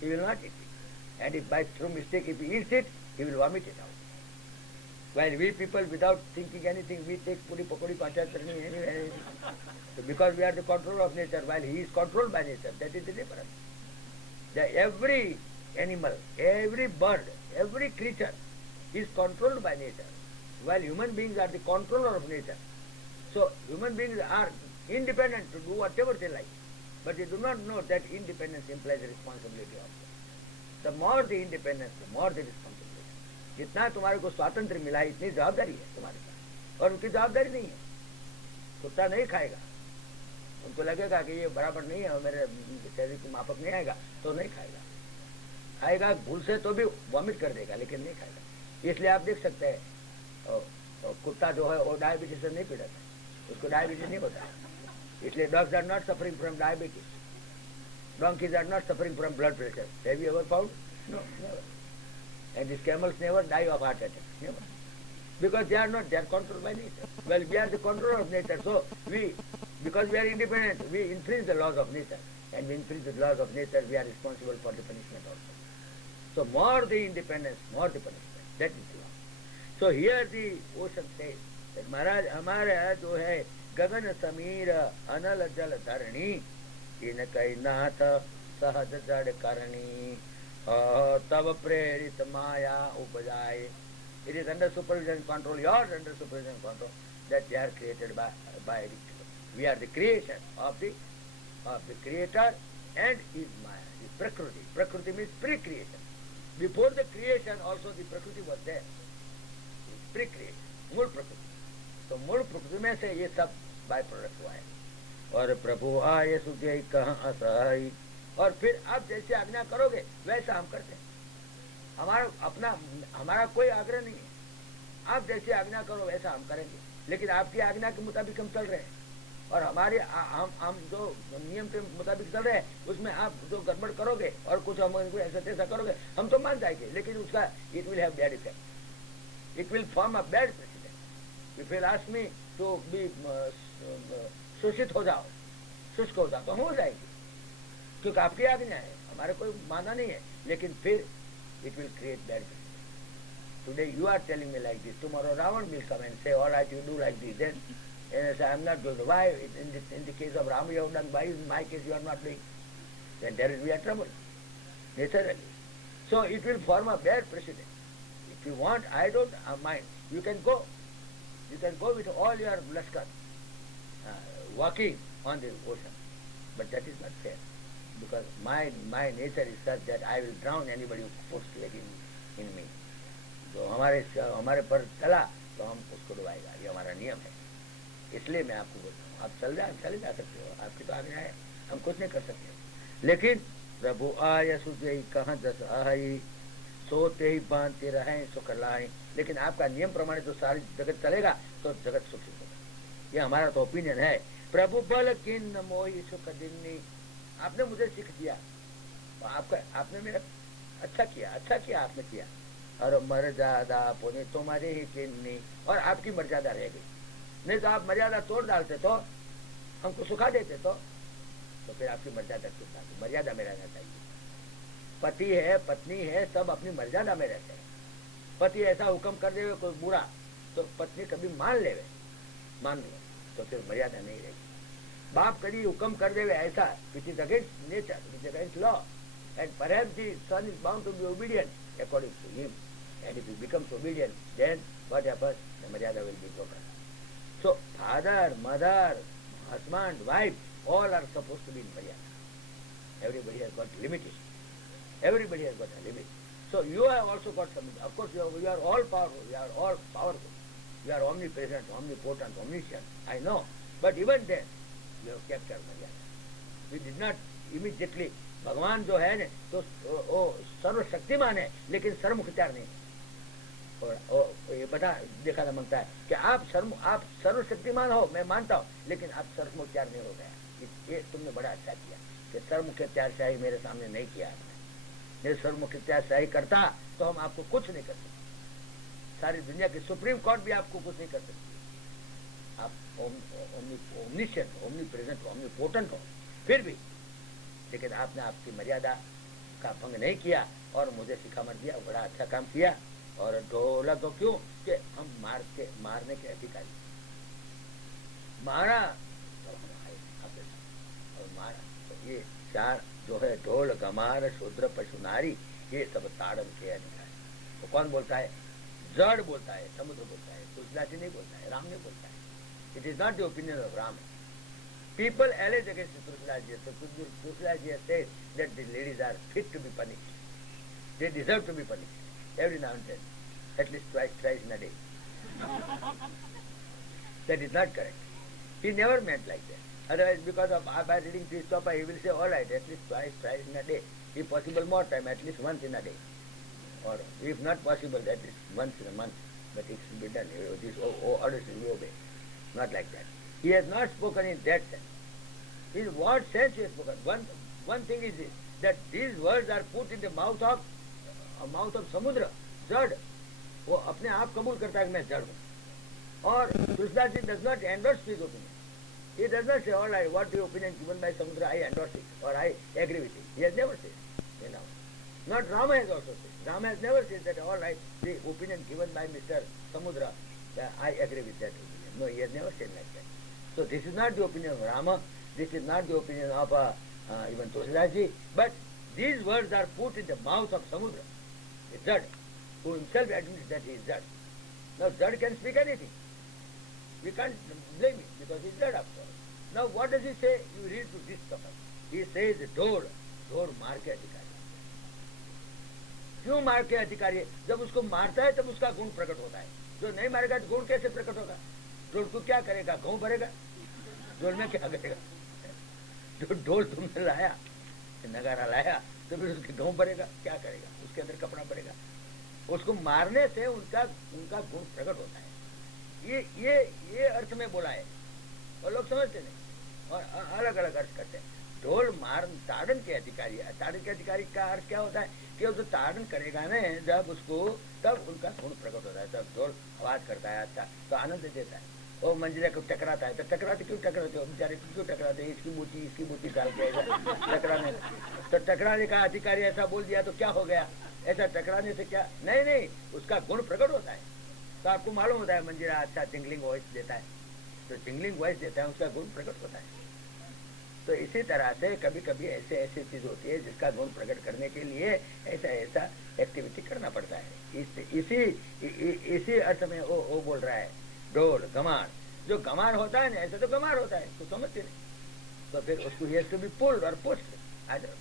He will not eat it. And if by through mistake, if he eats it, he will vomit it out. While we people, without thinking anything, we take puri pakodi pacha chutney anything. So because we are the controller of nature, while he is controlled by nature, that is the difference. Every animal, every bird, every creature is controlled by nature, while human beings are the controller of nature. So human beings are independent to do whatever they like. But they do not know that independence implies responsibility also. The more the independence, the more the responsibility. जितना तुम्हारे को स्वातंत्र मिला है, इतनी जवाबदारी है तुम्हारे पास, और उनकी जवाबदारी नहीं है। कुत्ता नहीं खाएगा, उनको लगेगा कि ये बराबर नहीं है और मेरे शरीर की माफक नहीं आएगा तो नहीं खाएगा। खाएगा भूल से तो भी वॉमिट कर देगा, लेकिन नहीं खाएगा। इसलिए आप देख सकते हैं कुत्ता जो है वो डायबिटीज से नहीं पीड़ित है, उसको डायबिटीज नहीं होता है। इसलिए dogs are not suffering from diabetes. Donkeys are not suffering from blood pressure. Have you ever found? No, never. And these camels never die of heart attack. Never. Because they are not, they are controlled by nature. Well, we are the controller of nature. So because we are independent, we infringe the laws of nature. And we infringe the laws of nature, we are responsible for the punishment also. So more the independence, more the punishment. That is the law. So here the ocean says that Maharaj, हमारा जो है गगन समीर अनल जल धरणी, इन कई नाथ सहज जड़ करणी, तब प्रेरित माया उपजाए. It is under supervision control, yours under supervision control, that they are created by we are the creation of the creator and his maya, the prakriti. Prakriti means pre-creation. Before the creation also the prakriti was there. Pre-creation, मूल प्रकृति. तो मूल प्रकृति में से ये सब बाय प्रोडक्ट हुआ है. और प्रभु आये सुझे कहाँ असहाय. और फिर आप जैसे आज्ञा करोगे वैसा हम करते हैं. हमारा कोई आग्रह नहीं है. आप जैसे आज्ञा करो वैसा हम करेंगे, लेकिन आपकी आज्ञा के मुताबिक हम चल रहे हैं. और हमारे हम जो नियम के मुताबिक चल रहे हैं उसमें आप जो गड़बड़ करोगे और कुछ हम ऐसा तैसा करोगे हम तो मान जाएंगे, लेकिन उसका it will have bad effect. It will form a bad president. If you ask me to be शोषित हो जाओ, शुष्क हो जाओ, तो हो जाएंगे क्योंकि आपकी आज्ञा है, हमारे कोई माना नहीं है. लेकिन फिर it will create bad precedent. Today you are telling me like this, tomorrow Ravan will come and say, all right, you do like this, then And I say, I'm not doing. Why? In the case of Ram, you have done. Why in my case you are not doing? Then there will be a trouble, naturally. So it will form a bad precedent. If you want, I don't mind. You can go. You can go with all your Laskar, walking on the ocean. But that is not fair. Because my nature is such that I will drown anybody who puts leg in me. जो हमारे पर चला तो हम उसको डुबाएगा, ये हमारा नियम है. इसलिए मैं आपको बोलता हूँ, आप चले जा सकते हो, आपकी तो आज्ञा है, हम कुछ नहीं कर सकते. लेकिन प्रभु आय सुझे कहाँ दस आई, सोते ही बांधते रहे सुख लाए. लेकिन आपका नियम प्रमाणे तो सारी जगत चलेगा तो जगत सुखी होगा. ये हमारा तो ओपिनियन है. प्रभु बल किन्न मोहि सुख दिन्नी. आपने मुझे सीख दिया, आपने मेरा अच्छा किया आपने किया. और मर्यादा पुण्य तुम्हारे ही चिन्नी. और आपकी मर्यादा रह गई. नहीं तो आप मर्यादा तोड़ डालते तो हमको सुखा देते तो फिर आपकी मर्यादा क्यों था? मर्यादा में रहना चाहिए. पति है, पत्नी है, सब अपनी मर्यादा में रहते हैं. पति ऐसा हुक्म कर देवे कोई बुरा तो पत्नी कभी मान लो तो फिर मर्यादा नहीं रहेगी. बाप कभी हुक्म कर देवे ऐसा, it is against nature, it is against law, and perhaps the son is bound to be obedient according to him, and if he becomes obedient, then what happens? The maryada will be broken. So father, mother, husband, wife, all are supposed to be in maryada. Everybody has got limitation. Everybody has got a limit. So you have also got some. Of course, you are all powerful. You are all powerful. You are omnipresent, omnipotent, omniscient. I know. But even then, you have kept your maryada. We did not immediately. भगवान जो है न तो वो सर्वशक्तिमान है, लेकिन सर्वमुखत्यार नहीं. और ये बता दिखाना मांगता है कि आप सर्वशक्तिमान हो, मैं मानता हूँ, लेकिन आप सर्वमुखत्यार नहीं हो गया. ये तुमने बड़ा अच्छा किया कि सर्वमुखत्यार शाही मेरे सामने नहीं किया आपने. मेरे सर्वमुखत्यार शाही करता तो हम आपको कुछ नहीं कर सकते. सारी दुनिया की सुप्रीम कोर्ट भी आपको कुछ नहीं कर सकती. आप ओमनिशिएंट, ओमनीप्रेजेंट, ओमनीपोटेंट हो, फिर भी. लेकिन आपने आपकी मर्यादा का भंग नहीं किया और मुझे शिखामत दिया. बड़ा अच्छा काम किया. और ढोला तो क्यों कि हम मारने के अधिकारी. मारा तो हम आए आपके साथ और मारा. तो ये चार जो है ढोल गमार शूद्र पशु नारी, ये सब ताड़न के अधिकारी. तो कौन बोलता है? जड़ बोलता है, समुद्र बोलता है, तुलसीदास जी नहीं बोलता है, राम नहीं बोलता है. It is not the opinion of Ram. People allege against Tulsidas ji. So Tulsidas ji has said that the ladies are fit to be punished. They deserve to be punished every now and then, at least thrice in a day. That is not correct. He never meant like that. Otherwise, because of by reading this chapter, he will say, all right, at least thrice in a day. If possible, more time, at least once in a day. Or if not possible, at least once in a month. But it should be done. This orders will be obeyed. Not like that. He has not spoken in that sense. In what sense he has spoken? One thing is this, that these words are put in the mouth of Samudra, जड़. वो अपने आप कबूल करता है कि मैं जड़ हूँ. और Tulsidas ji does not endorse his opinion. He does not say, all right, what the opinion given by Samudra, I endorse it, or I agree with it. He has never said. You know. Not Rama has also said. Rama has never said that, all right, the opinion given by Mr. Samudra, I agree with that opinion. No, he has never said like that. So this is not the opinion of Rama, this is not the opinion of even Tulsidas ji, but these words are put in the mouth of Samudra, the Jad, who himself admits that he is Jad. Now Jad can speak anything. We can't blame him because he is Jad after all. Now what does he say? You read to this chapter. He says, ढोर मार के अधिकारी. क्यों मार के अधिकारी? जब उसको मारता है तब उसका गुण प्रकट होता है. जो नहीं मारेगा तो गुण कैसे प्रकट होगा? ढोल को क्या करेगा? घाव भरेगा? ढोल में क्या करेगा? जो ढोल तुमने लाया, नगारा लाया, तो फिर उसके घाव भरेगा? क्या करेगा? उसके अंदर कपड़ा भरेगा? उसको मारने से उनका गुण प्रकट होता है. ये अर्थ में बोला है और लोग समझते नहीं और अलग अलग अर्थ करते हैं. ढोल मार ताड़न के अधिकारी. ताड़न के अधिकारी का अर्थ क्या होता है कि वो जो ताड़न करेगा ना जब उसको, तब उनका गुण प्रकट होता है. तब ढोल आवाज करता है, अच्छा तो आनंद देता है. वो मंजिला को टकराता है तो टकराते क्यों टकराते हो बेचारे? क्यों टकराते हैं? इसकी बूटी डाल के टकराने. तो टकराने का अधिकारी ऐसा बोल दिया तो क्या हो गया? ऐसा टकराने से क्या? नहीं, उसका गुण प्रकट होता है. तो आपको मालूम होता है मंजिला अच्छा जिंगलिंग वॉइस देता है. जो जिंगलिंग वॉइस देता है उसका गुण प्रकट होता है। तो इसी तरह से कभी कभी ऐसे ऐसी चीज होती है जिसका गुण प्रकट करने के लिए ऐसा ऐसा एक्टिविटी करना पड़ता है। इसी अर्थ में वो बोल रहा है ढोल गमान, जो गमान होता है ना ऐसा तो गमान होता है, तो समझते नहीं, तो फिर उसको ये टू बी पुल्ड और पुश्ड आ जाओ,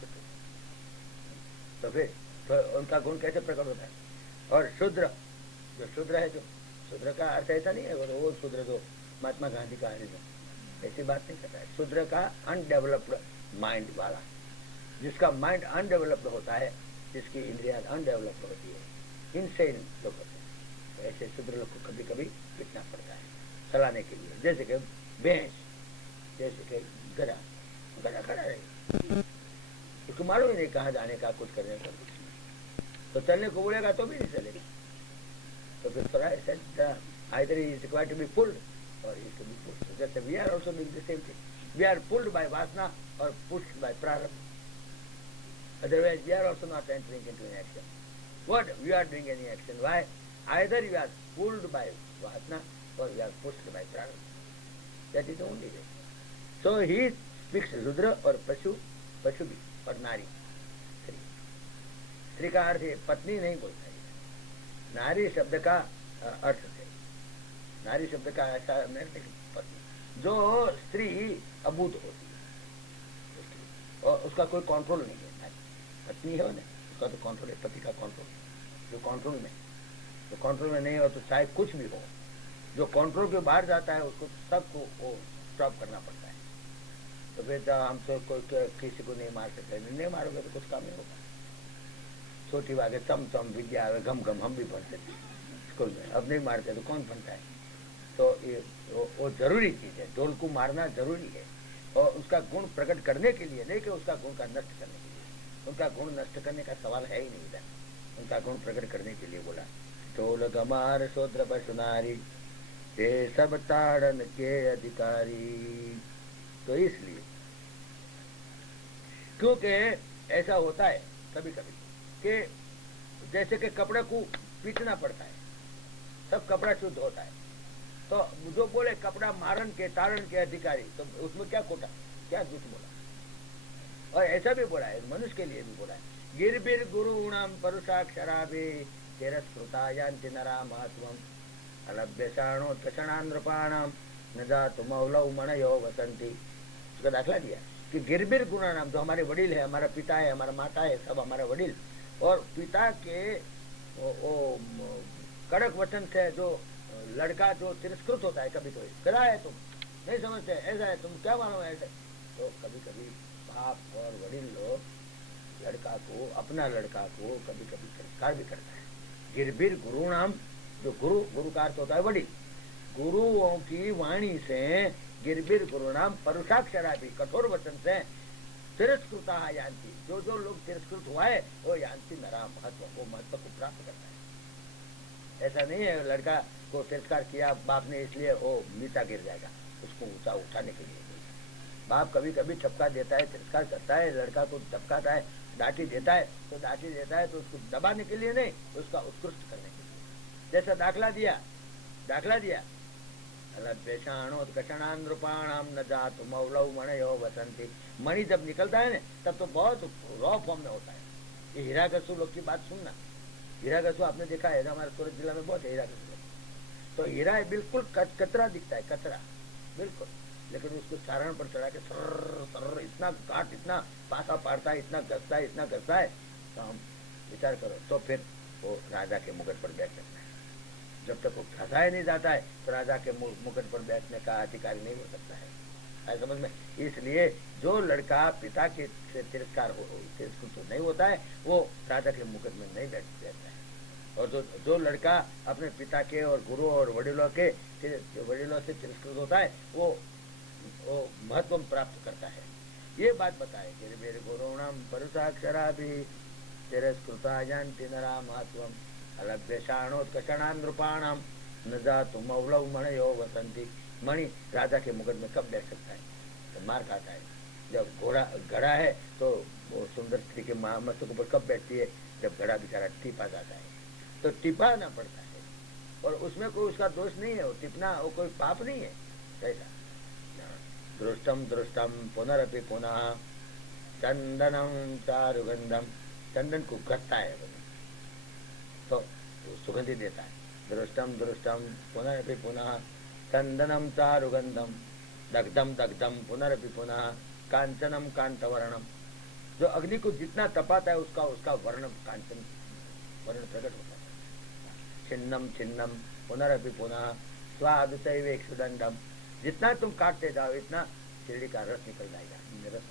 तो फिर तो उनका गुण कैसे प्रकट होता है। और शूद्र, जो शूद्र है, जो शूद्र का अर्थ ऐसा नहीं है वो शूद्र जो महात्मा गांधी का है, ऐसी बात नहीं करता है। शूद्र का अनडेवलप्ड माइंड वाला, जिसका माइंड अनडेवलप्ड होता है, जिसकी इंद्रियां अनडेवलप्ड होती है, इनसेन लोग होते हैं, तो ऐसे शूद्र लोग को कभी कभी पीटना पड़ता है चलाने के लिए। जैसे कि भैंस, जैसे कि गधा, गधा खड़ा रहे, उसको मालूम ही नहीं कहाँ जाने का, कुछ करने का, कुछ नहीं, तो चलने को बोलेगा तो भी नहीं चलेगा। तो फिर थोड़ा ऐसा either is required to be pulled और इज टू बी पुश्ड। जैसे we are also doing the same thing, we are pulled by vasana और pushed by prarabdha, otherwise we are also not entering into an action. What we are doing any action? Why? Either we are pulled by vasana or we are pushed by prarabdha. That is the only way. So he speaks Rudra or Pashu, Pashu भी और नारी, स्त्री। स्त्री का अर्थ पत्नी नहीं बोलता है, नारी शब्द का अर्थ है, नारी शब्द का ऐसा पत्नी, जो स्त्री अबूत होती है और उसका कोई कंट्रोल नहीं है। पत्नी है ना, उसका तो कंट्रोल है, पति का कंट्रोल, जो कंट्रोल में, जो कंट्रोल में नहीं हो तो चाहे कुछ भी हो, जो कंट्रोल के बाहर जाता है उसको सबको वो स्टॉप करना पड़ता है। तो फिर हम तो कोई किसी को नहीं मार सकते, नहीं मारोगे तो कुछ काम नहीं होगा। छोटी बात है, चम चम विद्या आवे घम घम, हम भी पढ़ते थे स्कूल में, अब नहीं मारते तो कौन बनता है। तो ये वो जरूरी चीज है, ढोल को मारना जरूरी है, और उसका गुण प्रकट करने के लिए नहीं कि उसका गुण का नष्ट करने के लिए। उनका गुण नष्ट करने का सवाल है ही नहीं इधर, उनका गुण प्रकट करने के लिए बोला। ढोल गमार शूद्र पशुनारी ये सब ताड़न के अधिकारी। तो इसलिए क्योंकि ऐसा होता है कभी कभी कि जैसे कि कपड़े को पीटना पड़ता है तब कपड़ा शुद्ध होता है, तो जो बोले कपड़ा मारन के तारण के अधिकारी, तो उसमें क्या खोटा, क्या झूठ बोला। और ऐसा भी बोला है, मनुष्य के लिए भी बोला है, गिरबिर गुरुणाम परुषाक्षराभि तिरस्कृता यान्ति नरा महत्वम अलभ्यषाणोत्कषणानृपाणाम न जातु मौलौ मणयो वसंती। उसका दाखला दिया कि गिरबिर गुरुणाम, जो हमारे वडील है, हमारा पिता है, हमारा माता है, सब हमारा वडील, और पिता के वो कड़क वचन से जो लड़का जो तिरस्कृत होता है, कभी कभी गधा है तुम नहीं समझते, ऐसा है तुम क्या मानो ऐसे, तो कभी कभी बाप और वडील लोग लड़का को, अपना लड़का को कभी कभी तिरस्कार भी करता है। गिरबिर गुरु नाम, जो गुरु, गुरु का अर्थ होता है वडील, गुरुओं की वाणी से गिरबिर गुरु नाम परुषाक्षरा भी, कठोर वचन से तिरस्कृता यान्ति, जो जो लोग तिरस्कृत हुआ है वो यान्ति नरा महत्व, वो महत्व को प्राप्त करता है। ऐसा नहीं है लड़का को तिरस्कार किया बाप ने इसलिए वो नीचा गिर जाएगा, उसको ऊंचा उठाने के लिए बाप कभी कभी ठपका देता है, तिरस्कार करता है, लड़का को धपकाता है, डांटी देता है, तो डांटी देता है तो उसको दबाने के लिए नहीं, उसका उत्कृष्ट करने के लिए। जैसा दाखला दिया नृपाणाम न जातु मौलौ मणयो वसंती। मणि जब निकलता है ना तब तो बहुत रॉ फॉर्म में होता है। ये हीराकसु लोग की बात सुनना, हीराकसु आपने देखा है, हमारे सूरत जिला में बहुत है हीराकसु लोग। तो हीरा बिल्कुल कचरा दिखता है, कचरा बिल्कुल, लेकिन उसको चारण पर चढ़ा के सर सर इतना काट, इतना पासा पाड़ता है, इतना घसता है, तो हम विचार करो, तो फिर वो राजा के मुकुट पर बैठ सकता है। जब तक वो घसाया नहीं जाता है तो राजा के मुकुट पर बैठने का अधिकारी नहीं हो सकता है, समझ में। इसलिए जो लड़का पिता के से तिरस्कार नहीं होता है वो राजा के मुकुट में नहीं बैठता है, और जो लड़का अपने पिता के और गुरु और वडिलों से तिरस्कृत होता है वो महत्व प्राप्त करता है। ये बात बताए गिरबिर गुरुणाम परुषाक्षरा भी तिरस्कृता यान्ति नरा महत्वम अलभ्यषाणोत्कषणान नृपाणाम न जातु मौलौ मणयो वसंती। मणि राजा के मुकुट में कब बैठ सकता है, तो मार खाता है। जब घड़ा है तो वो सुंदर स्त्री के मस्तक ऊपर कब बैठती है, जब घड़ा बेचारा टिपा जाता है, तो टिपाना पड़ता है, और उसमें कोई उसका दोष नहीं है, वो टिपना वो कोई पाप नहीं है, कैसा? दृष्टम दृष्टम पुनरपि पुनः चंदनम चारुगंधम, चंदन को घटता है तो सुगंधि देता है। दृष्टम दृष्टम पुनरपि पुनः चंदनम चारुगंधम दग्धम दग्धम पुनरपि पुनः कांचनम कांतवर्णम। जो अग्नि को जितना तपाता है उसका उसका वर्ण कांचन वर्ण प्रकट होता है। छिन्नम छिन्नम पुनरपि पुनः स्वाद चैवेक्षुदंडम, जितना तुम काटते जाओ इतना शिरडी का रस निकल जाएगा, रस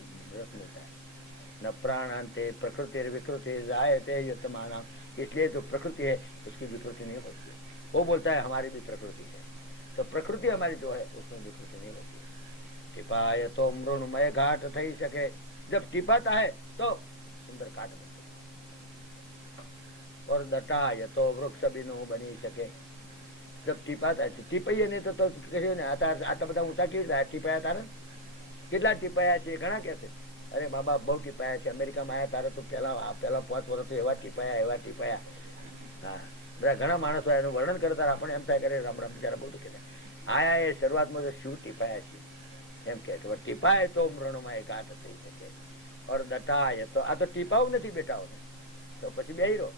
मिलता है। न प्राणांते प्रकृति विकृति जायते यतमाना, इसलिए जो प्रकृति है उसकी विकृति नहीं होती। वो बोलता है हमारी भी प्रकृति है, तो प्रकृति हमारी जो है उसमें विकृति नहीं होती। टिपाय तो मृणमय घाट थई सके, जब टिपाता है तो सुंदर काट बनते। और दटाय तो वृक्ष बिनु बनी सके, जब ટીપાતા ટીપાઈએ નહીં તો કહ્યું ને આટલા બધા ઊંચા કેવી રીતે ટીપાયા તારે? કેટલા ટીપાયા છે ઘણા કહે છે, અરે બાબા બહુ ટીપાયા છે, અમેરિકામાં આવ્યા તારે તો પહેલા 5 વર્ષ એવા ટીપાયા. હા, બધા ઘણા માણસો એનું વર્ણન કરતા આપણને એમ થાય કરે રામ રામ બિચારા બહુ દુઃખી થાય. આયા એ શરૂઆતમાં તો શું ટીપાયા છે એમ કહે છે. ટીપાય તો મૃણમાં એક ઘાટ થઈ શકે, ઓર દટાય તો આ તો ટીપાવું નથી બેટાઓને, તો પછી બેહી રહો.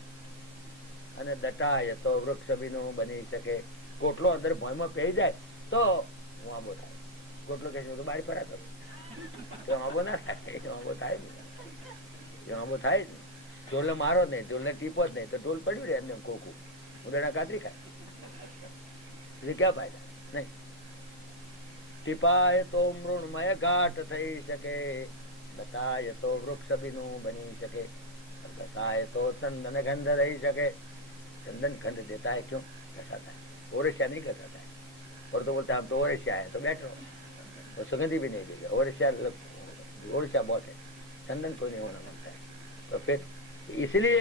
અને દટાય તો વૃક્ષ બીનું બની શકે, કોટલો અંદર ભોયમાં પહેરી જાય તો વાંબો થાય. કોટલો કહે છે તો બારી ફરા કરું, એ વાંબો ના થાય, એ વાંબો થાય જ નહીં, એ વાંબો થાય જ નહીં. ઢોલને મારો જ નહીં, ઢોલને ટીપો જ નહીં, તો ઢોલ પડ્યું રહે એમને કોકું ઉડાણા કાતરી ખાય, એટલે ક્યાં ફાયદા નહીં. ટીપાય તો મૃણમય ઘાટ થઈ શકે, દટાય તો વૃક્ષ બીનું બની શકે, દટાય તો ચંદન ગંધ રહી શકે. चंदन खंड देता है, क्यों घसाता है, ओरस्या नहीं घसाता है. और तो बोलते हैं आप तो ओरस्या है तो बैठो, तो सुगंधी भी नहीं देगा. ओरस्या बहुत है, चंदन कोई नहीं होना मानता है. तो फिर इसलिए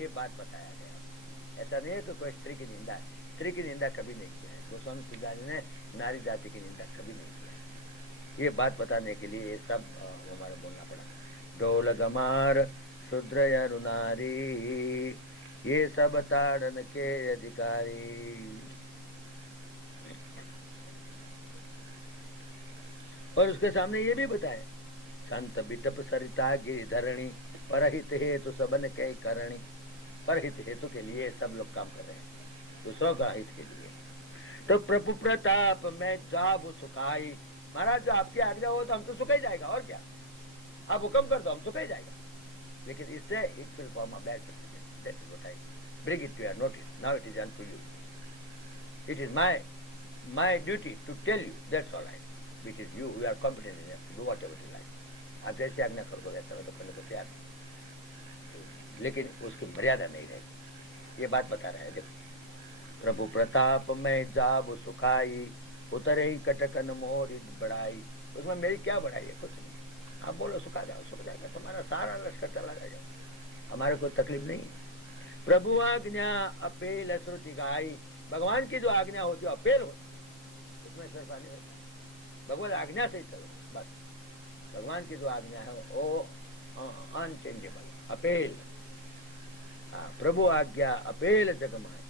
ये बात बताया गया. ऐसा नहीं है कि कोई स्त्री की निंदा है, स्त्री की निंदा कभी नहीं किया है. गोस्वामी तुलसीदास ने नारी जाति की निंदा कभी नहीं किया है. ये बात बताने के लिए ये सब हमारा बोलना पड़ा. ढोल गमार शूद्र यरु नारी, ये सब ताड़न के अधिकारी. और उसके सामने ये भी बताया, संत बिटप सरिता गिरिधरणी, परहित हेतु सबन के करणी. परहित हेतु के लिए सब लोग काम कर रहे हैं, दूसरों का हित के लिए. तो प्रभु प्रताप में जाब सुखाई. महाराज जो आपकी आज्ञा हो तो हम तो सुखाई जाएगा, और क्या, आप हुक्म कर दो हम सुखाई जाएगा. लेकिन इससे it will form a bad president. That is what I bring it to your notice. Now it is unto you. It is my duty to tell you. That's all right. Which is you are competent enough to do whatever you like. आप जैसे आज्ञा कर दो वैसा तो करने को तैयार, लेकिन उसकी मर्यादा नहीं रहेगी. ये बात बता रहा है. देखो, प्रभु प्रताप में जाब सुखाई, उतरे ही कटकन मोरी बढ़ाई. उसमें मेरी क्या बढ़ाई है? कुछ नहीं. आप बोलो सुखा जाओ, सुख जाएगा, तुम्हारा सारा लश्कर चला जाएगा, हमारे कोई तकलीफ नहीं. प्रभु आज्ञा अपेल श्रुति गाई. भगवान की जो आज्ञा होती है अपेल होती, उसमें सरपानी होती. भगवान आज्ञा से ही चलो बस. भगवान की जो आज्ञा है वो अनचेंजेबल, अपेल. प्रभु आज्ञा अपेल जगमाए.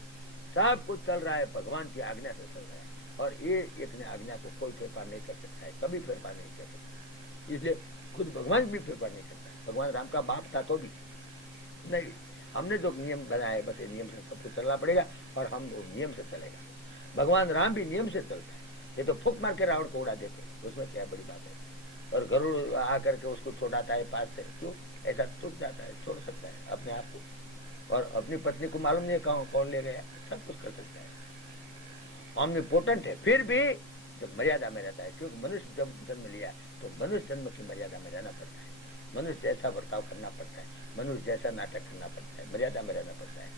सब कुछ चल रहा है भगवान की आज्ञा से चल रहा है. और ये एक आज्ञा को कोई फेरफार नहीं कर सकता है, कभी फेरफार नहीं कर सकता. इसलिए खुद भगवान भी फेरफार नहीं करता. भगवान राम का बाप था तो भी नहीं. हमने जो नियम बनाए बस ये नियम से सबको चलना पड़ेगा, और हम वो नियम से चलेगा. भगवान राम भी नियम से चलता है. ये तो फूक मार के रावण को उड़ा देते, उसमें क्या बड़ी बात है. और गरुड़ आकर के उसको छोड़ाता है पास से, क्यों? ऐसा छूट जाता है, छोड़ सकता है अपने आप को. और अपनी पत्नी को मालूम नहीं कौन ले गया, सब कुछ कर सकता है. ऑमनिपोटेंट है, फिर भी जब मर्यादा में रहता है. क्योंकि मनुष्य जब जन्म लिया तो मनुष्य जन्म की मर्यादा में रहना पड़ता है. मनुष्य जैसा बर्ताव करना पड़ता है, मनुष्य जैसा नाटक करना पड़ता है, मर्यादा में रहना पड़ता है.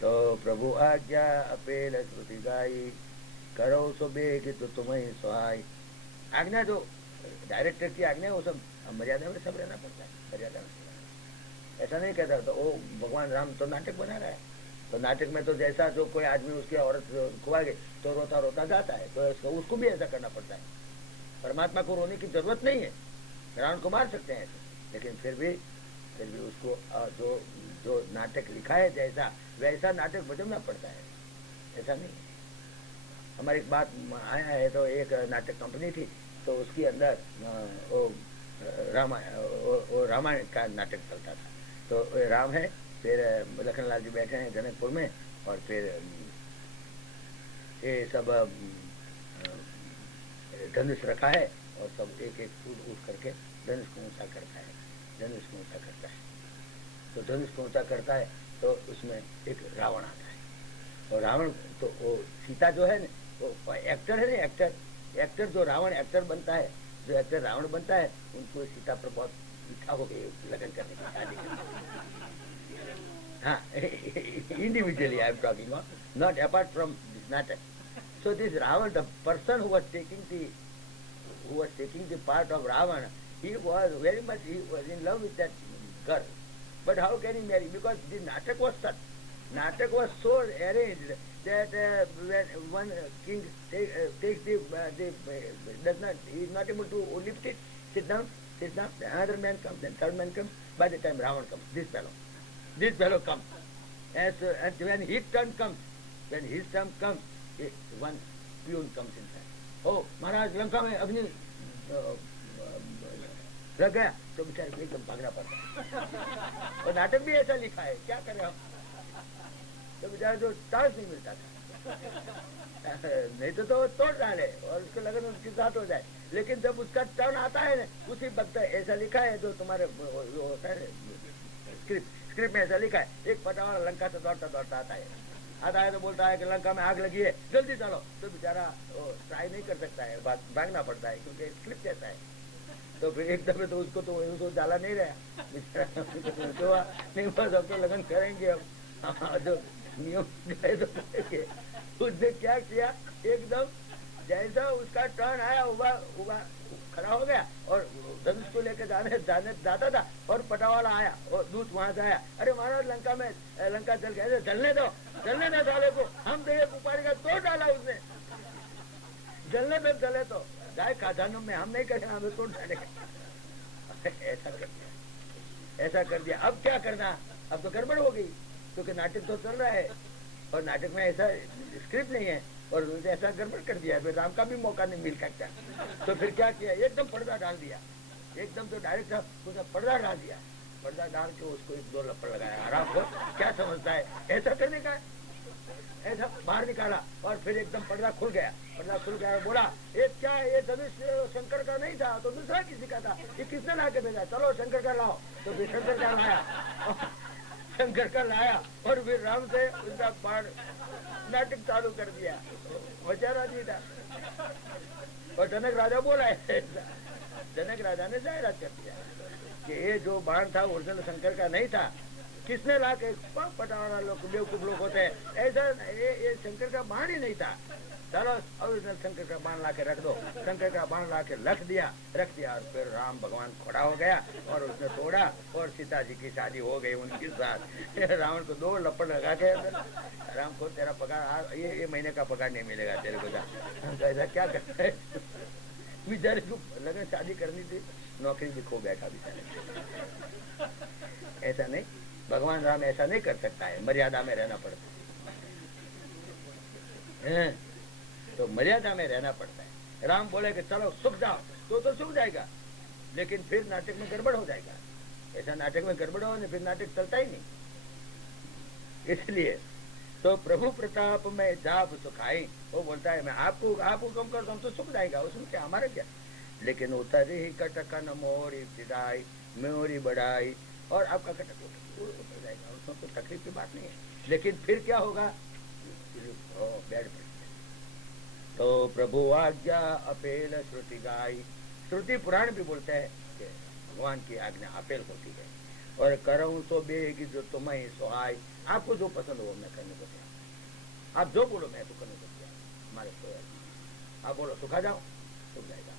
तो प्रभु आज्ञा अपेल श्रुति गाई, करो सो बेग तो तुम्हें सहाय. आज्ञा जो डायरेक्टर की आज्ञा है वो सब मर्यादा में सब रहना पड़ता है, मर्यादा में. ऐसा नहीं कहता तो वो भगवान राम तो नाटक बना रहा है. तो नाटक में तो जैसा जो कोई आदमी उसकी औरत खुआ गई तो रोता रोता जाता है, तो उसको भी ऐसा करना पड़ता है. परमात्मा को रोने की जरूरत नहीं है, रावण को मार सकते हैं ऐसे. लेकिन फिर भी उसको जो नाटक लिखा है जैसा वैसा नाटक बदलना पड़ता है. ऐसा नहीं. हमारी एक बात आया है, तो एक नाटक कंपनी थी, तो उसके अंदर वो रामायण का नाटक चलता था। तो राम है, फिर लखनलाल जी बैठे हैं जनकपुर में, और फिर ये सब धनुष रखा है, और सब एक एक उठ उठ करके धनुष को ऊंचा करता है, धनुष को ऊंचा करता है। तो धनुष को ऊंचा करता है, तो उसमें एक रावण आता है, और रावण तो वो सीता जो है ना, वो एक्टर है ना, एक्टर जो रावण एक्टर बनता है, जो एक्टर रावण बनता है, उनको सीता पर बहुत इच्छा हो गई लगन करने की, शादी करने की। हाँ, individually I am talking, not apart from this नाटक. So this Ravan, the person who was taking the part of Ravana, he was in love with that girl. But how can he marry? Because the natak was such. Natak was so arranged that when one king takes he is not able to lift it, sit down, another man comes, then third man comes. By the time Ravan comes, this fellow comes. And when his turn comes, one peon comes inside. Oh, महाराज लंका में अग्नि लग गया, तो बेचारे को एकदम भागना पड़ता है। और नाटक भी ऐसा लिखा है, क्या करें हम? तो बेचारे जो चांस नहीं मिलता था, नहीं तो तोड़ डाले और उसको लगन उसके साथ हो जाए। लेकिन जब उसका टर्न आता है ना, उसी वक्त ऐसा लिखा है, जो तुम्हारे वो होता है स्क्रिप्ट में ऐसा लिखा है, एक पटावाला लंका से दौड़ता दौड़ता आता है तो बोलता है कि लंका में आग लगी है, जल्दी चलो। तो बेचारा ट्राई नहीं कर सकता है, भागना पड़ता है, क्योंकि स्क्रिप्ट ऐसा है। तो फिर एक दफे तो उसको डाला नहीं रहा, बेचारा तो नहीं, बस अब तो लगन करेंगे, अब जो नियम है तो करेंगे। उसने क्या किया, एकदम जैसा उसका टर्न आया, उबा खड़ा हो गया और धनुष को लेकर जाने जाता था, और पटावाला आया और दूत वहां से आया, अरे महाराज लंका जल गया, जलने दो साले को, हम तो ये उपाड़ेगा, तोड़ डाला उसने, जलने दो, जले तो जाए खजानों में, हम नहीं करेंगे, हमें तोड़ डालेगा। ऐसा कर दिया। अब क्या करना, अब तो गड़बड़ हो गई, क्योंकि नाटक तो चल रहा है और नाटक में ऐसा स्क्रिप्ट नहीं है, और उनसे ऐसा गड़बड़ कर दिया, फिर राम का भी मौका नहीं मिल सकता। तो फिर क्या किया, एकदम पर्दा डाल दिया, एकदम तो डायरेक्ट उसने पर्दा डाल दिया, पर्दा डाल के उसको एक दो लपड़ लगाया। आराम को क्या समझता है, ऐसा करने का, ऐसा बाहर निकाला, और फिर एकदम पर्दा खुल गया और बोला, ये क्या, ये धनुष शंकर का नहीं था, तो दूसरा किसी का था, ये किसने ला के भेजा, चलो शंकर का लाओ। तो फिर शंकर का लाया, और फिर राम से उसका बाण नाटक चालू कर दिया, बेचारा जी था। और जनक राजा बोला है, जनक राजा ने जाहिरात कर दिया कि ये जो बाण था ओरिजिनल शंकर का नहीं था, किसने ला के, पटावाला लोग बेवकूफ लोग होते हैं, ऐसा ये शंकर का बाण ही नहीं था, चलो ओरिजिनल शंकर का बाण ला के रख दो। शंकर का बाण ला के रख दिया, और फिर राम भगवान खड़ा हो गया और उसने तोड़ा, और सीता जी की शादी हो गई उनके साथ। रावण को दो लपड़ लगा के, राम को तेरा पगार ये महीने का पगार नहीं मिलेगा तेरे को, जा। ऐसा क्या करता है, बेचारे को लगन शादी करनी थी, नौकरी भी खो बैठा बेचारे। ऐसा नहीं, भगवान राम ऐसा नहीं कर सकता है, मर्यादा में रहना पड़ता है, तो मर्यादा में रहना पड़ता है। राम बोले कि चलो सुख जाओ, तो सुख जाएगा, लेकिन फिर नाटक में गड़बड़ हो जाएगा। ऐसा नाटक में गड़बड़ हो, फिर नाटक चलता ही नहीं। इसलिए तो प्रभु प्रताप में जाप सुखाई, वो बोलता है मैं आपको कम करता हूँ तो सुख जाएगा, उसमें क्या, हमारे क्या। लेकिन उतर ही कटकन मोरी सिदाई मोरी बढ़ाई, और आपका कटक उतर जाएगा, उसमें कोई तकलीफ की बात नहीं है। लेकिन फिर क्या होगा, बैड पड़। तो प्रभु आज्ञा अपेल श्रुति गाई, श्रुति पुराण भी बोलते हैं कि भगवान की आज्ञा अपेल होती है। और करऊं तो बेगी जो तुम्हें सुहाई, आपको जो पसंद हो मैं करने को तैयार, आप जो बोलो मैं तो करने को तैयार, हमारे तो आप बोलो सुखा जाओ, सुख जाएगा,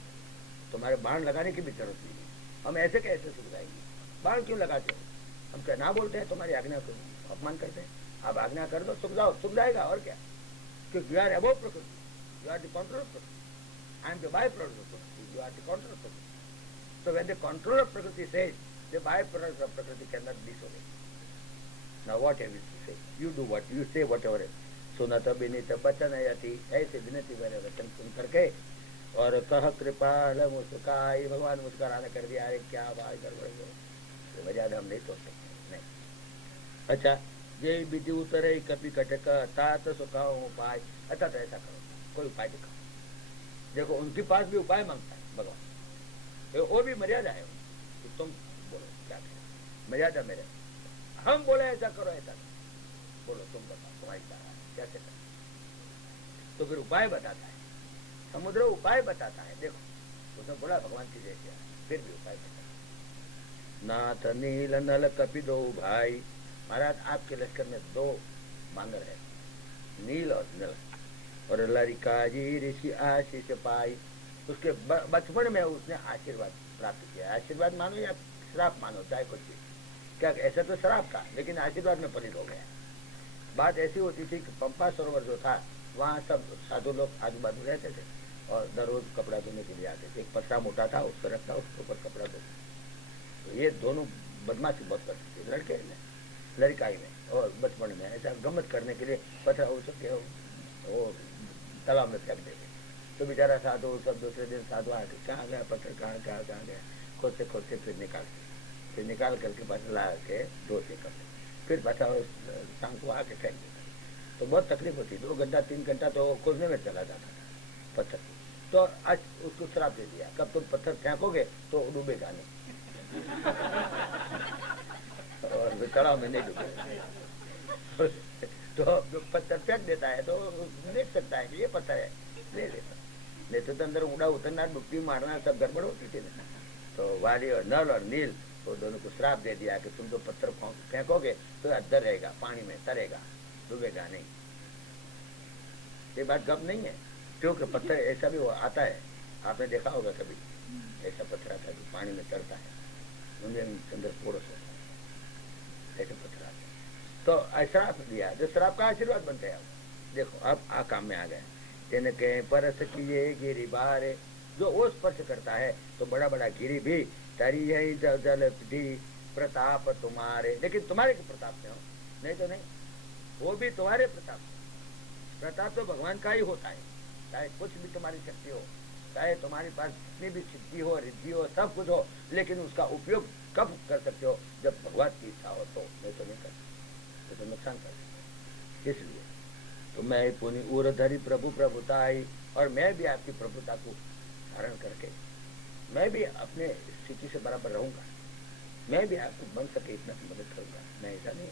तुम्हारे बाण लगाने की भी जरूरत नहीं है। हम ऐसे कैसे सुख जाएंगे, बाण क्यों लगाते हो, हम क्या ना बोलते हैं, तुम्हारी आज्ञा को अपमान करते हैं, आप आज्ञा कर दो, सुख जाओ, सुख जाएगा, और क्या। क्योंकि यू आर अबव प्रकृति, you are the controller of Prakriti. I am the byproduct of Prakriti. You are the controller of Prakriti. So when the controller of Prakriti says, the byproduct of Prakriti cannot disobey. Now what have you to say? You do what, you say whatever. सुनत विनीत बचन यति, ऐसे विनती वाले वचन सुन करके और कह कृपाल मुस्काई, भगवान मुस्कुराना कर दिया, अरे क्या भाई गड़बड़ हो, तो मर्यादा हम नहीं तोड़ सकते, नहीं। अच्छा, ये विधि उतरे कभी कटक तात सुखाओ उपाय, अच्छा तो ऐसा करो, कोई उपाय दिखाओ। देखो उनके पास भी उपाय मांगता है भगवान, वो भी मर्यादा है कि तुम बोलो क्या करो, मर्यादा मेरे, हम बोले ऐसा करो, ऐसा करो, बोलो तुम बताओ तुम्हारी सलाह कैसे करो, तो फिर उपाय बताता है, समुद्र उपाय बताता है। देखो उसने बोला भगवान की जय किया, फिर भी उपाय बताता है। नाथ नील नल कपि दो भाई, महाराज आपके लश्कर में दो बांगर है, नील और नल, और लरिका जी ऋषि आशीष पाई, उसके बचपन में उसने आशीर्वाद प्राप्त किया। आशीर्वाद मानो या श्राप मानो, चाहे कुछ भी, क्या ऐसा तो श्राप था लेकिन आशीर्वाद में परिणत हो गया। बात ऐसी होती थी कि पंपा सरोवर जो था वहाँ सब साधु लोग आजू बाजू रहते थे और दररोज कपड़ा धोने के लिए आते थे। एक पत्थरा मोटा था, उस पर रखता, उसके ऊपर कपड़ा धोता। तो ये दोनों बदमाशी बहुत करते थे लड़के में, लड़काई में और बचपन में। ऐसा गमत करने के लिए पत्थर हो सके वो तालाब में फेंक देते। तो बेचारा साधु सब दूसरे दिन साधु आके कहाँ गया पत्थर, कहाँ कहाँ कहाँ गया, खोदते खोदते फिर निकाल करके पास ला के धोते करते, फिर पाछा शाम को आके फेंक देता। तो बहुत तकलीफ होती, 2 घंटा 3 घंटा तो खोजने में चला जाता था पत्थर। तो आज उसको श्राप दे दिया, कब तुम पत्थर फेंकोगे तो डूबेगा नहीं और तालाब में नहीं डूबेगा। तो पत्थर फेंक देता है तो देख सकता है कि ये पत्थर है, ले लेता, नहीं तो अंदर उड़ा उतरना, डुबकी मारना, सब गड़बड़ होती थी ना। तो वाली और नल और नील वो दोनों को श्राप दे दिया कि तुम तो पत्थर फेंकोगे तो अंदर रहेगा, पानी में तरेगा, डूबेगा नहीं। ये बात गप नहीं है, क्योंकि पत्थर ऐसा भी आता है, आपने देखा होगा कभी ऐसा पत्थर आता है जो पानी में तरता है, उनके अंदर पोरस होता है, ऐसे पत्थर आते हैं। तो श्राप दिया, जो श्राप का आशीर्वाद बनते हैं। देखो अब आ काम में आ गए, जिनके परस किए गिरी बारे, जो वो स्पर्श करता है तो बड़ा बड़ा गिरी भी तरी है जल दी प्रताप तुम्हारे, लेकिन तुम्हारे के प्रताप में हो, नहीं तो नहीं, वो भी तुम्हारे प्रताप। प्रताप तो भगवान का ही होता है, चाहे कुछ भी तुम्हारी शक्ति हो, चाहे तुम्हारे पास जितनी भी सिद्धि हो, रिद्धि हो, सब कुछ हो, लेकिन उसका उपयोग कब कर सकते हो, जब भगवान की इच्छा हो, तो नहीं तो नहीं कर सकते, तो नुकसान कर सकते। इसलिए तो मैं पुनि उरधरी प्रभु प्रभुता आई, और मैं भी आपकी प्रभुता को धारण करके मैं भी अपने स्थिति से बराबर रहूंगा, मैं भी आपको बन सके इतना मदद करूंगा, मैं ऐसा नहीं,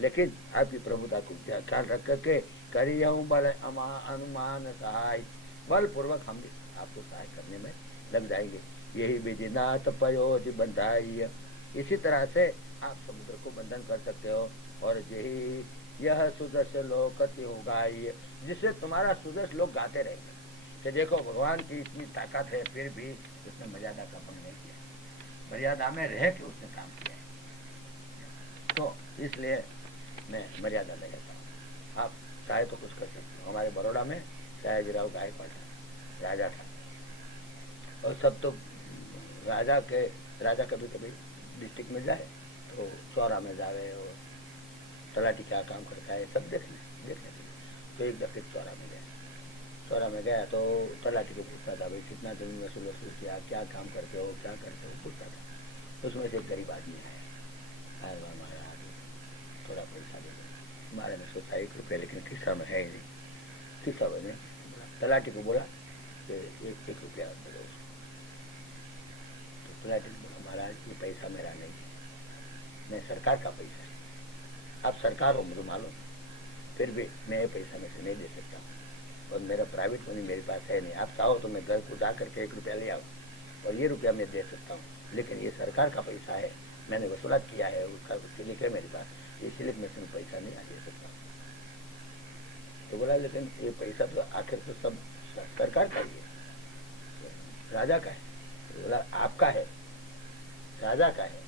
लेकिन आपकी प्रभुता को ख्याल रख करके करी हूँ बल अनुमान सहाय, बल पूर्वक हम भी आपको सहाय करने में लग जाएंगे। यही विधिनाथ पयोधि बंधाई, इसी तरह से आप समुद्र को बंधन कर सकते हो। और यही यह सुदर्श लोकति होगा, जिससे तुम्हारा सुदर्श लोग गाते रहेंगे कि देखो भगवान की इतनी ताकत है, फिर भी उसने मर्यादा का भंग नहीं किया, मर्यादा में रह के उसने काम किया है। तो इसलिए मैं मर्यादा में रहता हूँ। आप चाहे तो कुछ कर सकते हो। हमारे बड़ौदा में सयाजीराव गायकवाड़ राजा था, और सब तो राजा कभी कभी डिस्ट्रिक्ट में जाए तो चौरा में जा रहे हो, तलाटी क्या काम करता है सब देखने के लिए। तो एक दफे चौरा में गया तो तलाटी को पूछता था, भाई कितना जमीन वसूल किया, क्या काम करते हो, क्या करते हो, पूछता था। उसमें से एक गरीब आदमी आया, हमारा थोड़ा पैसा दे दो। हमारे ने सोचा 1 रुपया, लेकिन खिस्सा में है ही नहीं। खिस्सा बने तलाटी को बोला कि 1 रुपया दे दो। तो तलाटी ने बोला, महाराज ये पैसा मेरा नहीं है, मैं सरकार का पैसा है, आप सरकार हो मुझे मालूम, फिर भी मैं ये पैसा में से नहीं दे सकता हूँ, और मेरा प्राइवेट मनी मेरे पास है नहीं। आप चाहो तो मैं घर को जा करके 1 रुपया ले आऊँ और ये रुपया मैं दे सकता हूँ, लेकिन ये सरकार का पैसा है, मैंने वसूलात किया है, उसका स्लिप है मेरे पास, ये स्लिप में से पैसा नहीं दे सकता। तो बोला लेकिन ये पैसा तो आखिर तो सब सरकार का ही है, राजा का है। तो बोला आपका है, राजा का है,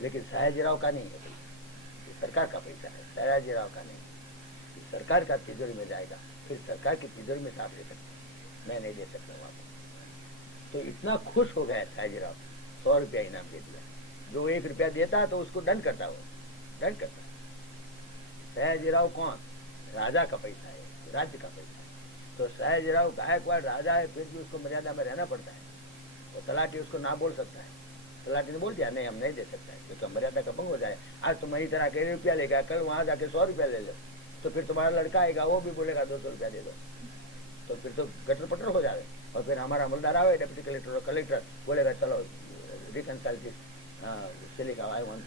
लेकिन सयाजीराव का नहीं है, ये सरकार का पैसा है, सयाजीराव का नहीं। सरकार का तिजोरी में जाएगा, फिर सरकार की तिजोरी में साफ ले सकते, मैं नहीं दे सकता हूँ आपको। तो इतना खुश हो गया सयाजीराव, 100 रुपया इनाम दे दिया। जो 1 रुपया देता तो उसको दंड करता, वो दंड करता। सयाजीराव कौन? राजा का पैसा है, राज्य का पैसा है। तो सयाजीराव गायकवाड़ राजा है, फिर भी उसको मर्यादा में रहना पड़ता है। तो तलाटी उसको ना बोल सकता है। तलाटी ने बोल दिया नहीं हम नहीं दे सकता है, क्योंकि मर्यादा का भंग हो जाए। आज तुम इधर आके ₹1 लेगा, कल वहां जाके ₹100 ले लो, तो फिर तुम्हारा लड़का आएगा, वो भी बोलेगा ₹200 दे दो, तो फिर तो गटर पटर हो जाए। और फिर हमारा अमलदार आवे, डिप्टी कलेक्टर और कलेक्टर बोलेगा चलो रिकनसाइल दिस सिली का आई वांट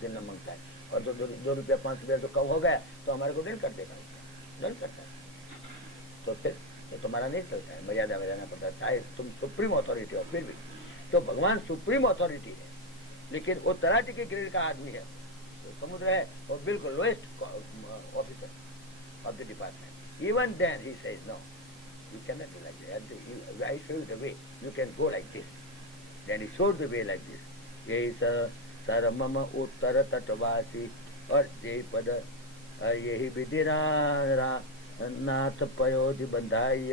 देना मांगता है, और जो ₹2 ₹5 तो कम हो गया तो हमारे को दंड कर देगा, दंड करता है। तो फिर तो तुम्हारा नहीं चलता है, मर्यादा में रहना पड़ता है, चाहे तुम सुप्रीम अथॉरिटी हो फिर भी। तो भगवान सुप्रीम अथॉरिटी है, लेकिन वो तलाटी के ग्रेड का आदमी है, तो समुद्र है और बिल्कुल lowest officer of the department. Even then he says no, you cannot do like that. I show you the way. You can go like this. Then he showed the way like this. यही सर मम उत्तर तटवासी और जय पद यही विधि नाथ पयोधि बंधाई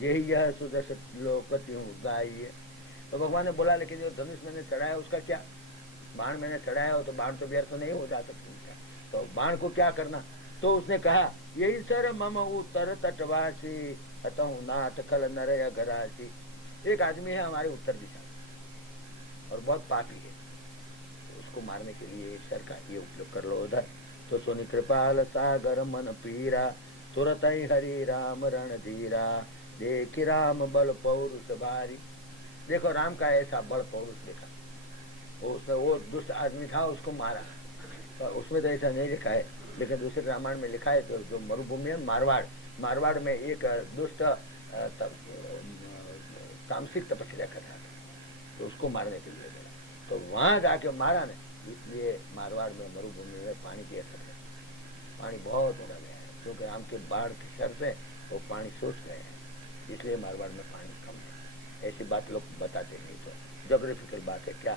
यही यह सुदर्श लोकति गाइय। तो भगवान ने बोला लेकिन जो धनुष मैंने चढ़ाया उसका क्या, बाण मैंने चढ़ाया हो तो बाण तो व्यर्थ नहीं हो जा सकता, तो बाण को क्या करना। तो उसने कहा यही सर मम उत्तर तटवासी अतहु नाथ कल नरय गरासी। एक आदमी है हमारे उत्तर दिशा और बहुत पापी है, उसको मारने के लिए ईश्वर का ये उपयोग कर लो उधर। तो सुनि कृपाल सागर मन पीरा तुरत ही हरि राम रण धीरा देखी राम बल पौरुष भारी। देखो राम का ऐसा बल पौरुष देखा, वो दुष्ट आदमी था उसको मारा, तो उसमें तो ऐसा नहीं लिखा है, लेकिन दूसरे रामायण में लिखा है। तो जो मरुभूमि है मारवाड़ में एक दुष्ट तामसिक तपस्या कर रहा था, तो उसको मारने के लिए गया, तो वहां जाके मारा ने। इसलिए मारवाड़ में मरुभूमि में पानी की असर है, पानी बहुत हो गया है, क्योंकि राम के बाढ़ के सर से वो पानी सोच गए हैं, इसलिए मारवाड़ में पानी कम है। ऐसी बात लोग बताते नहीं, तो जोग्राफिकल बात है क्या,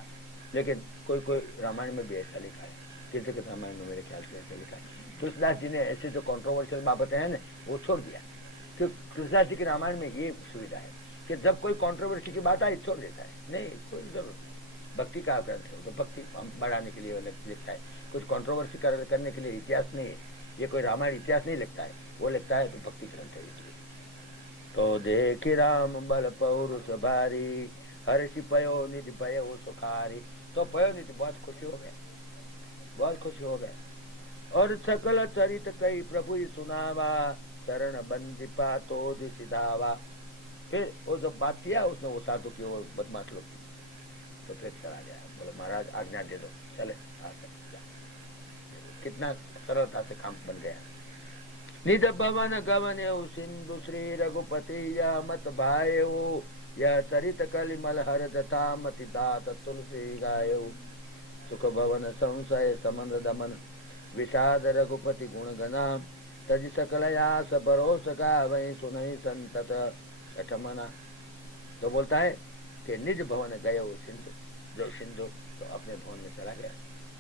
लेकिन कोई रामायण में भी ऐसा लिखा है, तीर्थ के रामायण में मेरे ख्याल से ऐसा लिखा है। तुलसीदास जी ने ऐसे जो कॉन्ट्रोवर्शियल बातें हैं ना वो छोड़ दिया, क्योंकि तुलसीदास जी के रामायण में ये सुविधा है कि जब कोई कॉन्ट्रोवर्सी की बात आई छोड़ देता है, नहीं कोई जरूरत नहीं। भक्ति का ग्रंथ है तो भक्ति बढ़ाने के लिए लिखता है, कुछ कॉन्ट्रोवर्सी करने के लिए इतिहास नहीं है, ये कोई रामायण इतिहास नहीं लिखता है, वो लिखता है तो भक्ति ग्रंथ है इसलिए। तो देखी राम बल पौरुष भारी हर्षि पयो निधि पयो सुखारी। तो पयो निधि बहुत खुशी हो गए, बहुत खुशी हो गए। और सकल चरित कई प्रभु सुनावा चरण बंदी पातो सिधावा। फिर वो जब बात किया उसने वो साधु की वो बदमाश लोग की, तो फिर चला गया, बोले महाराज आज्ञा दे दो, चले आ सकते। कितना सरलता से काम बन गया। निज भवन गवन सिंधु श्री रघुपति या मत भायो यह चरित कलिमल हर दता मति दात तुलसी गायो। सुख भवन संशय समन दमन विषाद रघुपति गुण गना तज सकल यास भरोस गावै सुनहि संतत कठमना। तो बोलता है कि निज भवन गए वो सिंधु, जो सिंधु तो अपने भवन में चला गया,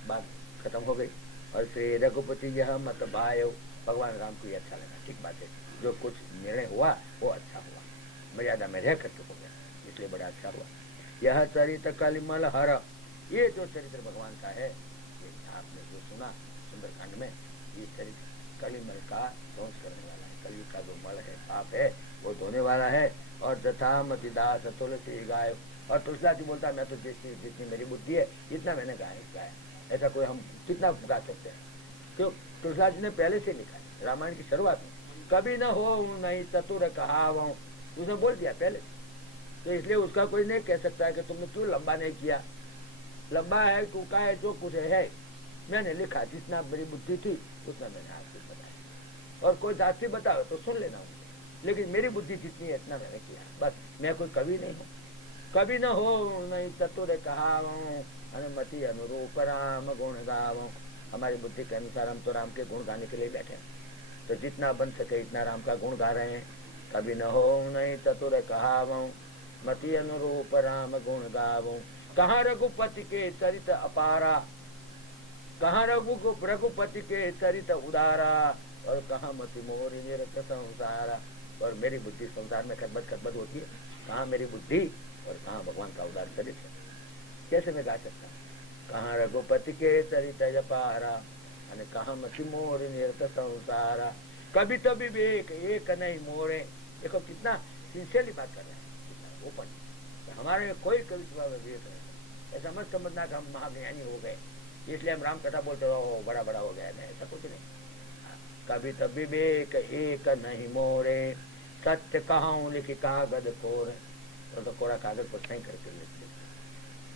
बात खत्म हो गई। और श्री रघुपति यह मत भायो, भगवान राम को ये अच्छा लगा, ठीक बात है, जो कुछ निर्णय हुआ वो अच्छा हुआ, मर्यादा में रह करके हो गया, इसलिए बड़ा अच्छा हुआ। यह चरित कलिमल हर, ये जो चरित्र भगवान का है, ये आपने जो सुना सुंदरकांड में, ये चरित्र कलिमल का ध्वंस करने वाला है, कलयुग का जो मल है पाप है वो धोने वाला है। और दथामति दास तुलसी गाय, और तुलसीदास जी बोलता है मैं तो जितनी मेरी बुद्धि है इतना मैंने गाया, ऐसा कोई हम कितना गा सकते हैं। क्यों, तुलसीदास जी ने पहले से लिखा है रामायण की शुरुआत में, कभी न हो नहीं चतुर कहावो, उसने बोल दिया पहले, तो इसलिए उसका कोई नहीं कह सकता है कि तुमने क्यों लंबा नहीं किया। लंबा है टूका है जो कुछ है मैंने लिखा, जितना मेरी बुद्धि थी उतना मैंने आपको बताया, और कोई दासी बताओ तो सुन लेना मुझे, लेकिन मेरी बुद्धि जितनी है इतना मैंने किया, बस मैं कोई कवि नहीं हूँ। कभी न हो नहीं चतुर कहावो अनुमति अनुरूप राम गुण गावो। हमारी बुद्धि के अनुसार हम तो राम के गुण गाने के लिए बैठे हैं, तो जितना बन सके इतना राम का गुण गा रहे हैं। कभी न हो नहीं चतुर कहावो मति अनुरूप राम गुण गावो। कहाँ रघुपति के चरित अपारा, कहाँ रघुपति के चरित उदारा, और कहाँ मति मोरी निरत संसारा। और मेरी बुद्धि संसार में खतबत होती है, कहाँ मेरी बुद्धि और कहाँ भगवान का उदार चरित्र, कैसे मैं गा सकता हूँ। कहाँ रघुपति के चरित अपारा, कहाँ मति मोरी निरत संसारा। कभी तभी भी एक नहीं मोड़े। देखो कितना सिंसियरली बात कर रहे हैं, कितना ओपन। तो हमारे में कोई कवित्व विवेक नहीं। ऐसा मत समझना कि हम महाज्ञानी हो गए इसलिए हम राम कथा बोलते रहो बड़ा बड़ा हो गया, नहीं ऐसा कुछ नहीं। कभी तभी विवेक एक नहीं मोड़े, सत्य कहाऊं लिखी कागज कोर। तो कोरा कागज पर सही करके लिखते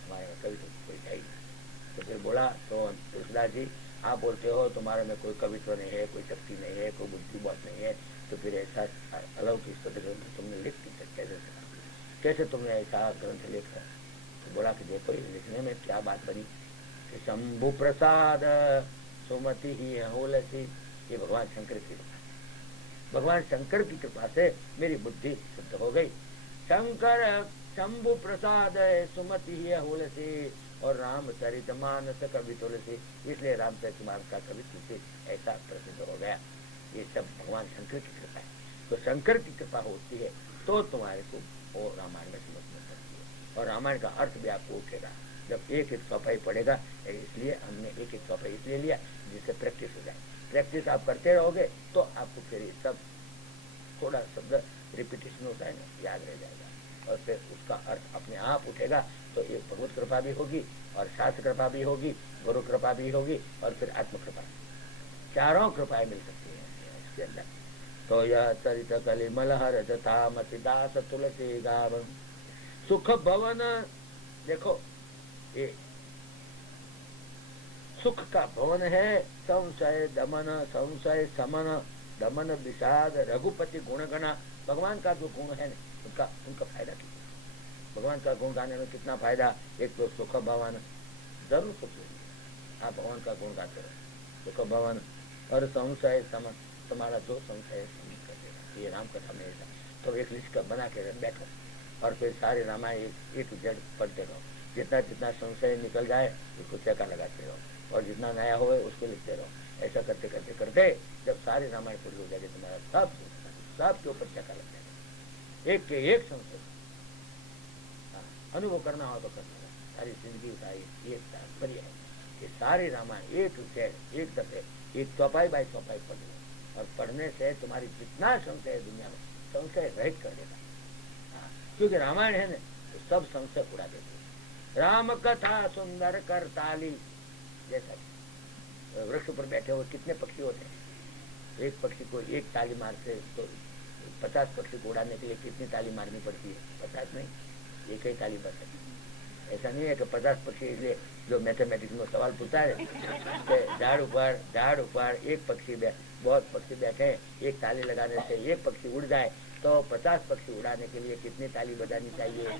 हमारे में कवि तो कोई है ही नहीं। तो फिर बोला तो तुलसीदास जी आप बोलते हो तुम्हारे में कोई कवित्व नहीं है, कोई शक्ति नहीं है, कोई बुद्धि बहुत नहीं है, तो फिर ऐसा अलौकिक स्तुति ग्रंथ तुमने लिख कैसे तुमने ऐसा ग्रंथ लिखा? तो बोला कि देखो ये लिखने में क्या बात बनी कि शंभु प्रसाद सुमति ही होलसी। ये भगवान शंकर की कृपा, भगवान शंकर की कृपा से मेरी बुद्धि शुद्ध हो गई। शंकर शंभु प्रसाद सुमति ही होलसी और रामचरित मानस कवि तुलसी, इसलिए रामचरित मानस का कवि तुलसी ऐसा प्रसिद्ध हो गया। ये सब भगवान शंकर की कृपा है। तो शंकर की कृपा होती है तो तुम्हारे को वो रामायण में समझ में पड़ती है, और रामायण का अर्थ भी आपको उठेगा जब एक एक चौपाई पड़ेगा। इसलिए हमने एक एक चौपाई इसलिए लिया जिससे प्रैक्टिस हो जाए। प्रैक्टिस आप करते रहोगे तो आपको फिर ये सब थोड़ा शब्द रिपीटेशन होता है ना, याद रह जाएगा, और फिर उसका अर्थ अपने आप उठेगा। तो ये भगवत कृपा भी होगी और शास्त्र कृपा भी होगी, गुरु कृपा भी होगी, और फिर आत्म कृपा, चारों कृपाएं मिल सकती हैं इसके अंदर। तो यह चरित कलि मलहर तथा मति दास तुलसी गाव सुख भवन। देखो ये सुख का भवन है, संशय दमन, संशय समन, दमन विषाद, रघुपति गुणगणा। भगवान का जो गुण है उनका फायदा कीजिए। भगवान का गुण गाने में कितना फायदा। एक तो सुख भवन, जरूर सोचिए आप भगवान का गुण गाते रहो, सुख भवन। और संशय समन, तुम्हारा जो संशय समझ कर देगा। ये राम कथा में ऐसा तो एक लिस्ट बना के बैठो और फिर सारे रामायण एक जड़ पढ़ते रहो। जितना जितना संशय निकल जाए उसको चेका लगाते रहो, और जितना नया हो उसको लिखते रहो। ऐसा करते करते करते जब सारे रामायण पूरी हो जाएगी तुम्हारा सब के ऊपर चेका लग जाएगा। एक के एक संशय अनुभव करना हो तो करना, सारी जिंदगी का ये तात्पर्य है कि सारे रामायण एक दफे एक चौपाई बाई चौपाई पढ़ लो, और पढ़ने से तुम्हारी जितना संशय है दुनिया में संशय रहित कर देगा। क्योंकि रामायण है ना तो सब संशय उड़ा देते। राम कथा सुंदर कर ताली, जैसा वृक्ष पर बैठे हुए कितने पक्षी होते हैं, एक पक्षी को एक ताली मारते तो 50 पक्षी को उड़ाने के लिए कितनी ताली मारनी पड़ती है? 50 नहीं, एक ही ताली बस है। ऐसा नहीं है कि 50 पक्षी, इसलिए जो मैथमेटिक्स में सवाल पूछा है कि झाड़ ऊपर एक पक्षी बहुत पक्षी बैठे, एक ताली लगाने से एक पक्षी उड़ जाए तो 50 पक्षी उड़ाने के लिए कितनी ताली बजानी चाहिए?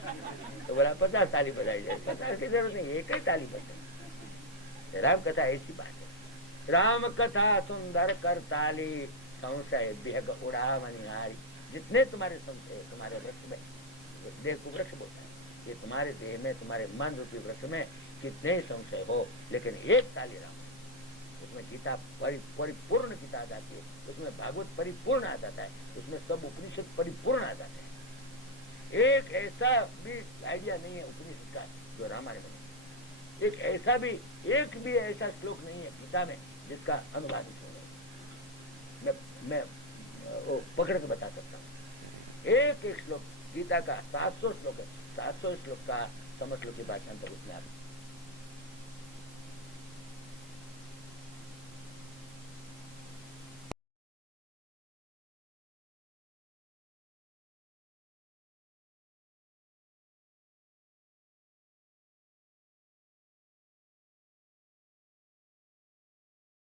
तो बोला 50 ताली बजाई जाए। 50 की जरूरत नहीं, एक ही ताली बजाए। राम कथा ऐसी बात है। राम कथा सुंदर कर ताली, संशय बेग उड़ावनिहारी। जितने तुम्हारे संशय तुम्हारे वृक्ष में, देह को वृक्ष बोलता है, ये तुम्हारे देह में तुम्हारे मन रूपी वृक्ष में कितने ही संशय हो, लेकिन एक ताली राम, उसमें गीता परिपूर्ण गीता आ जाती है, उसमें भागवत परिपूर्ण आ जाता है, उसमें सब उपनिषद परिपूर्ण आ जाते हैं। एक ऐसा भी आइडिया नहीं है उपनिषद का जो रामायण में, एक भी ऐसा श्लोक नहीं है गीता में जिसका अनुवाद नहीं। मैं वो पकड़ के बता सकता हूँ। एक श्लोक गीता का 700 श्लोक है, 700 श्लोक का समझ लो की भाषा तो उसमें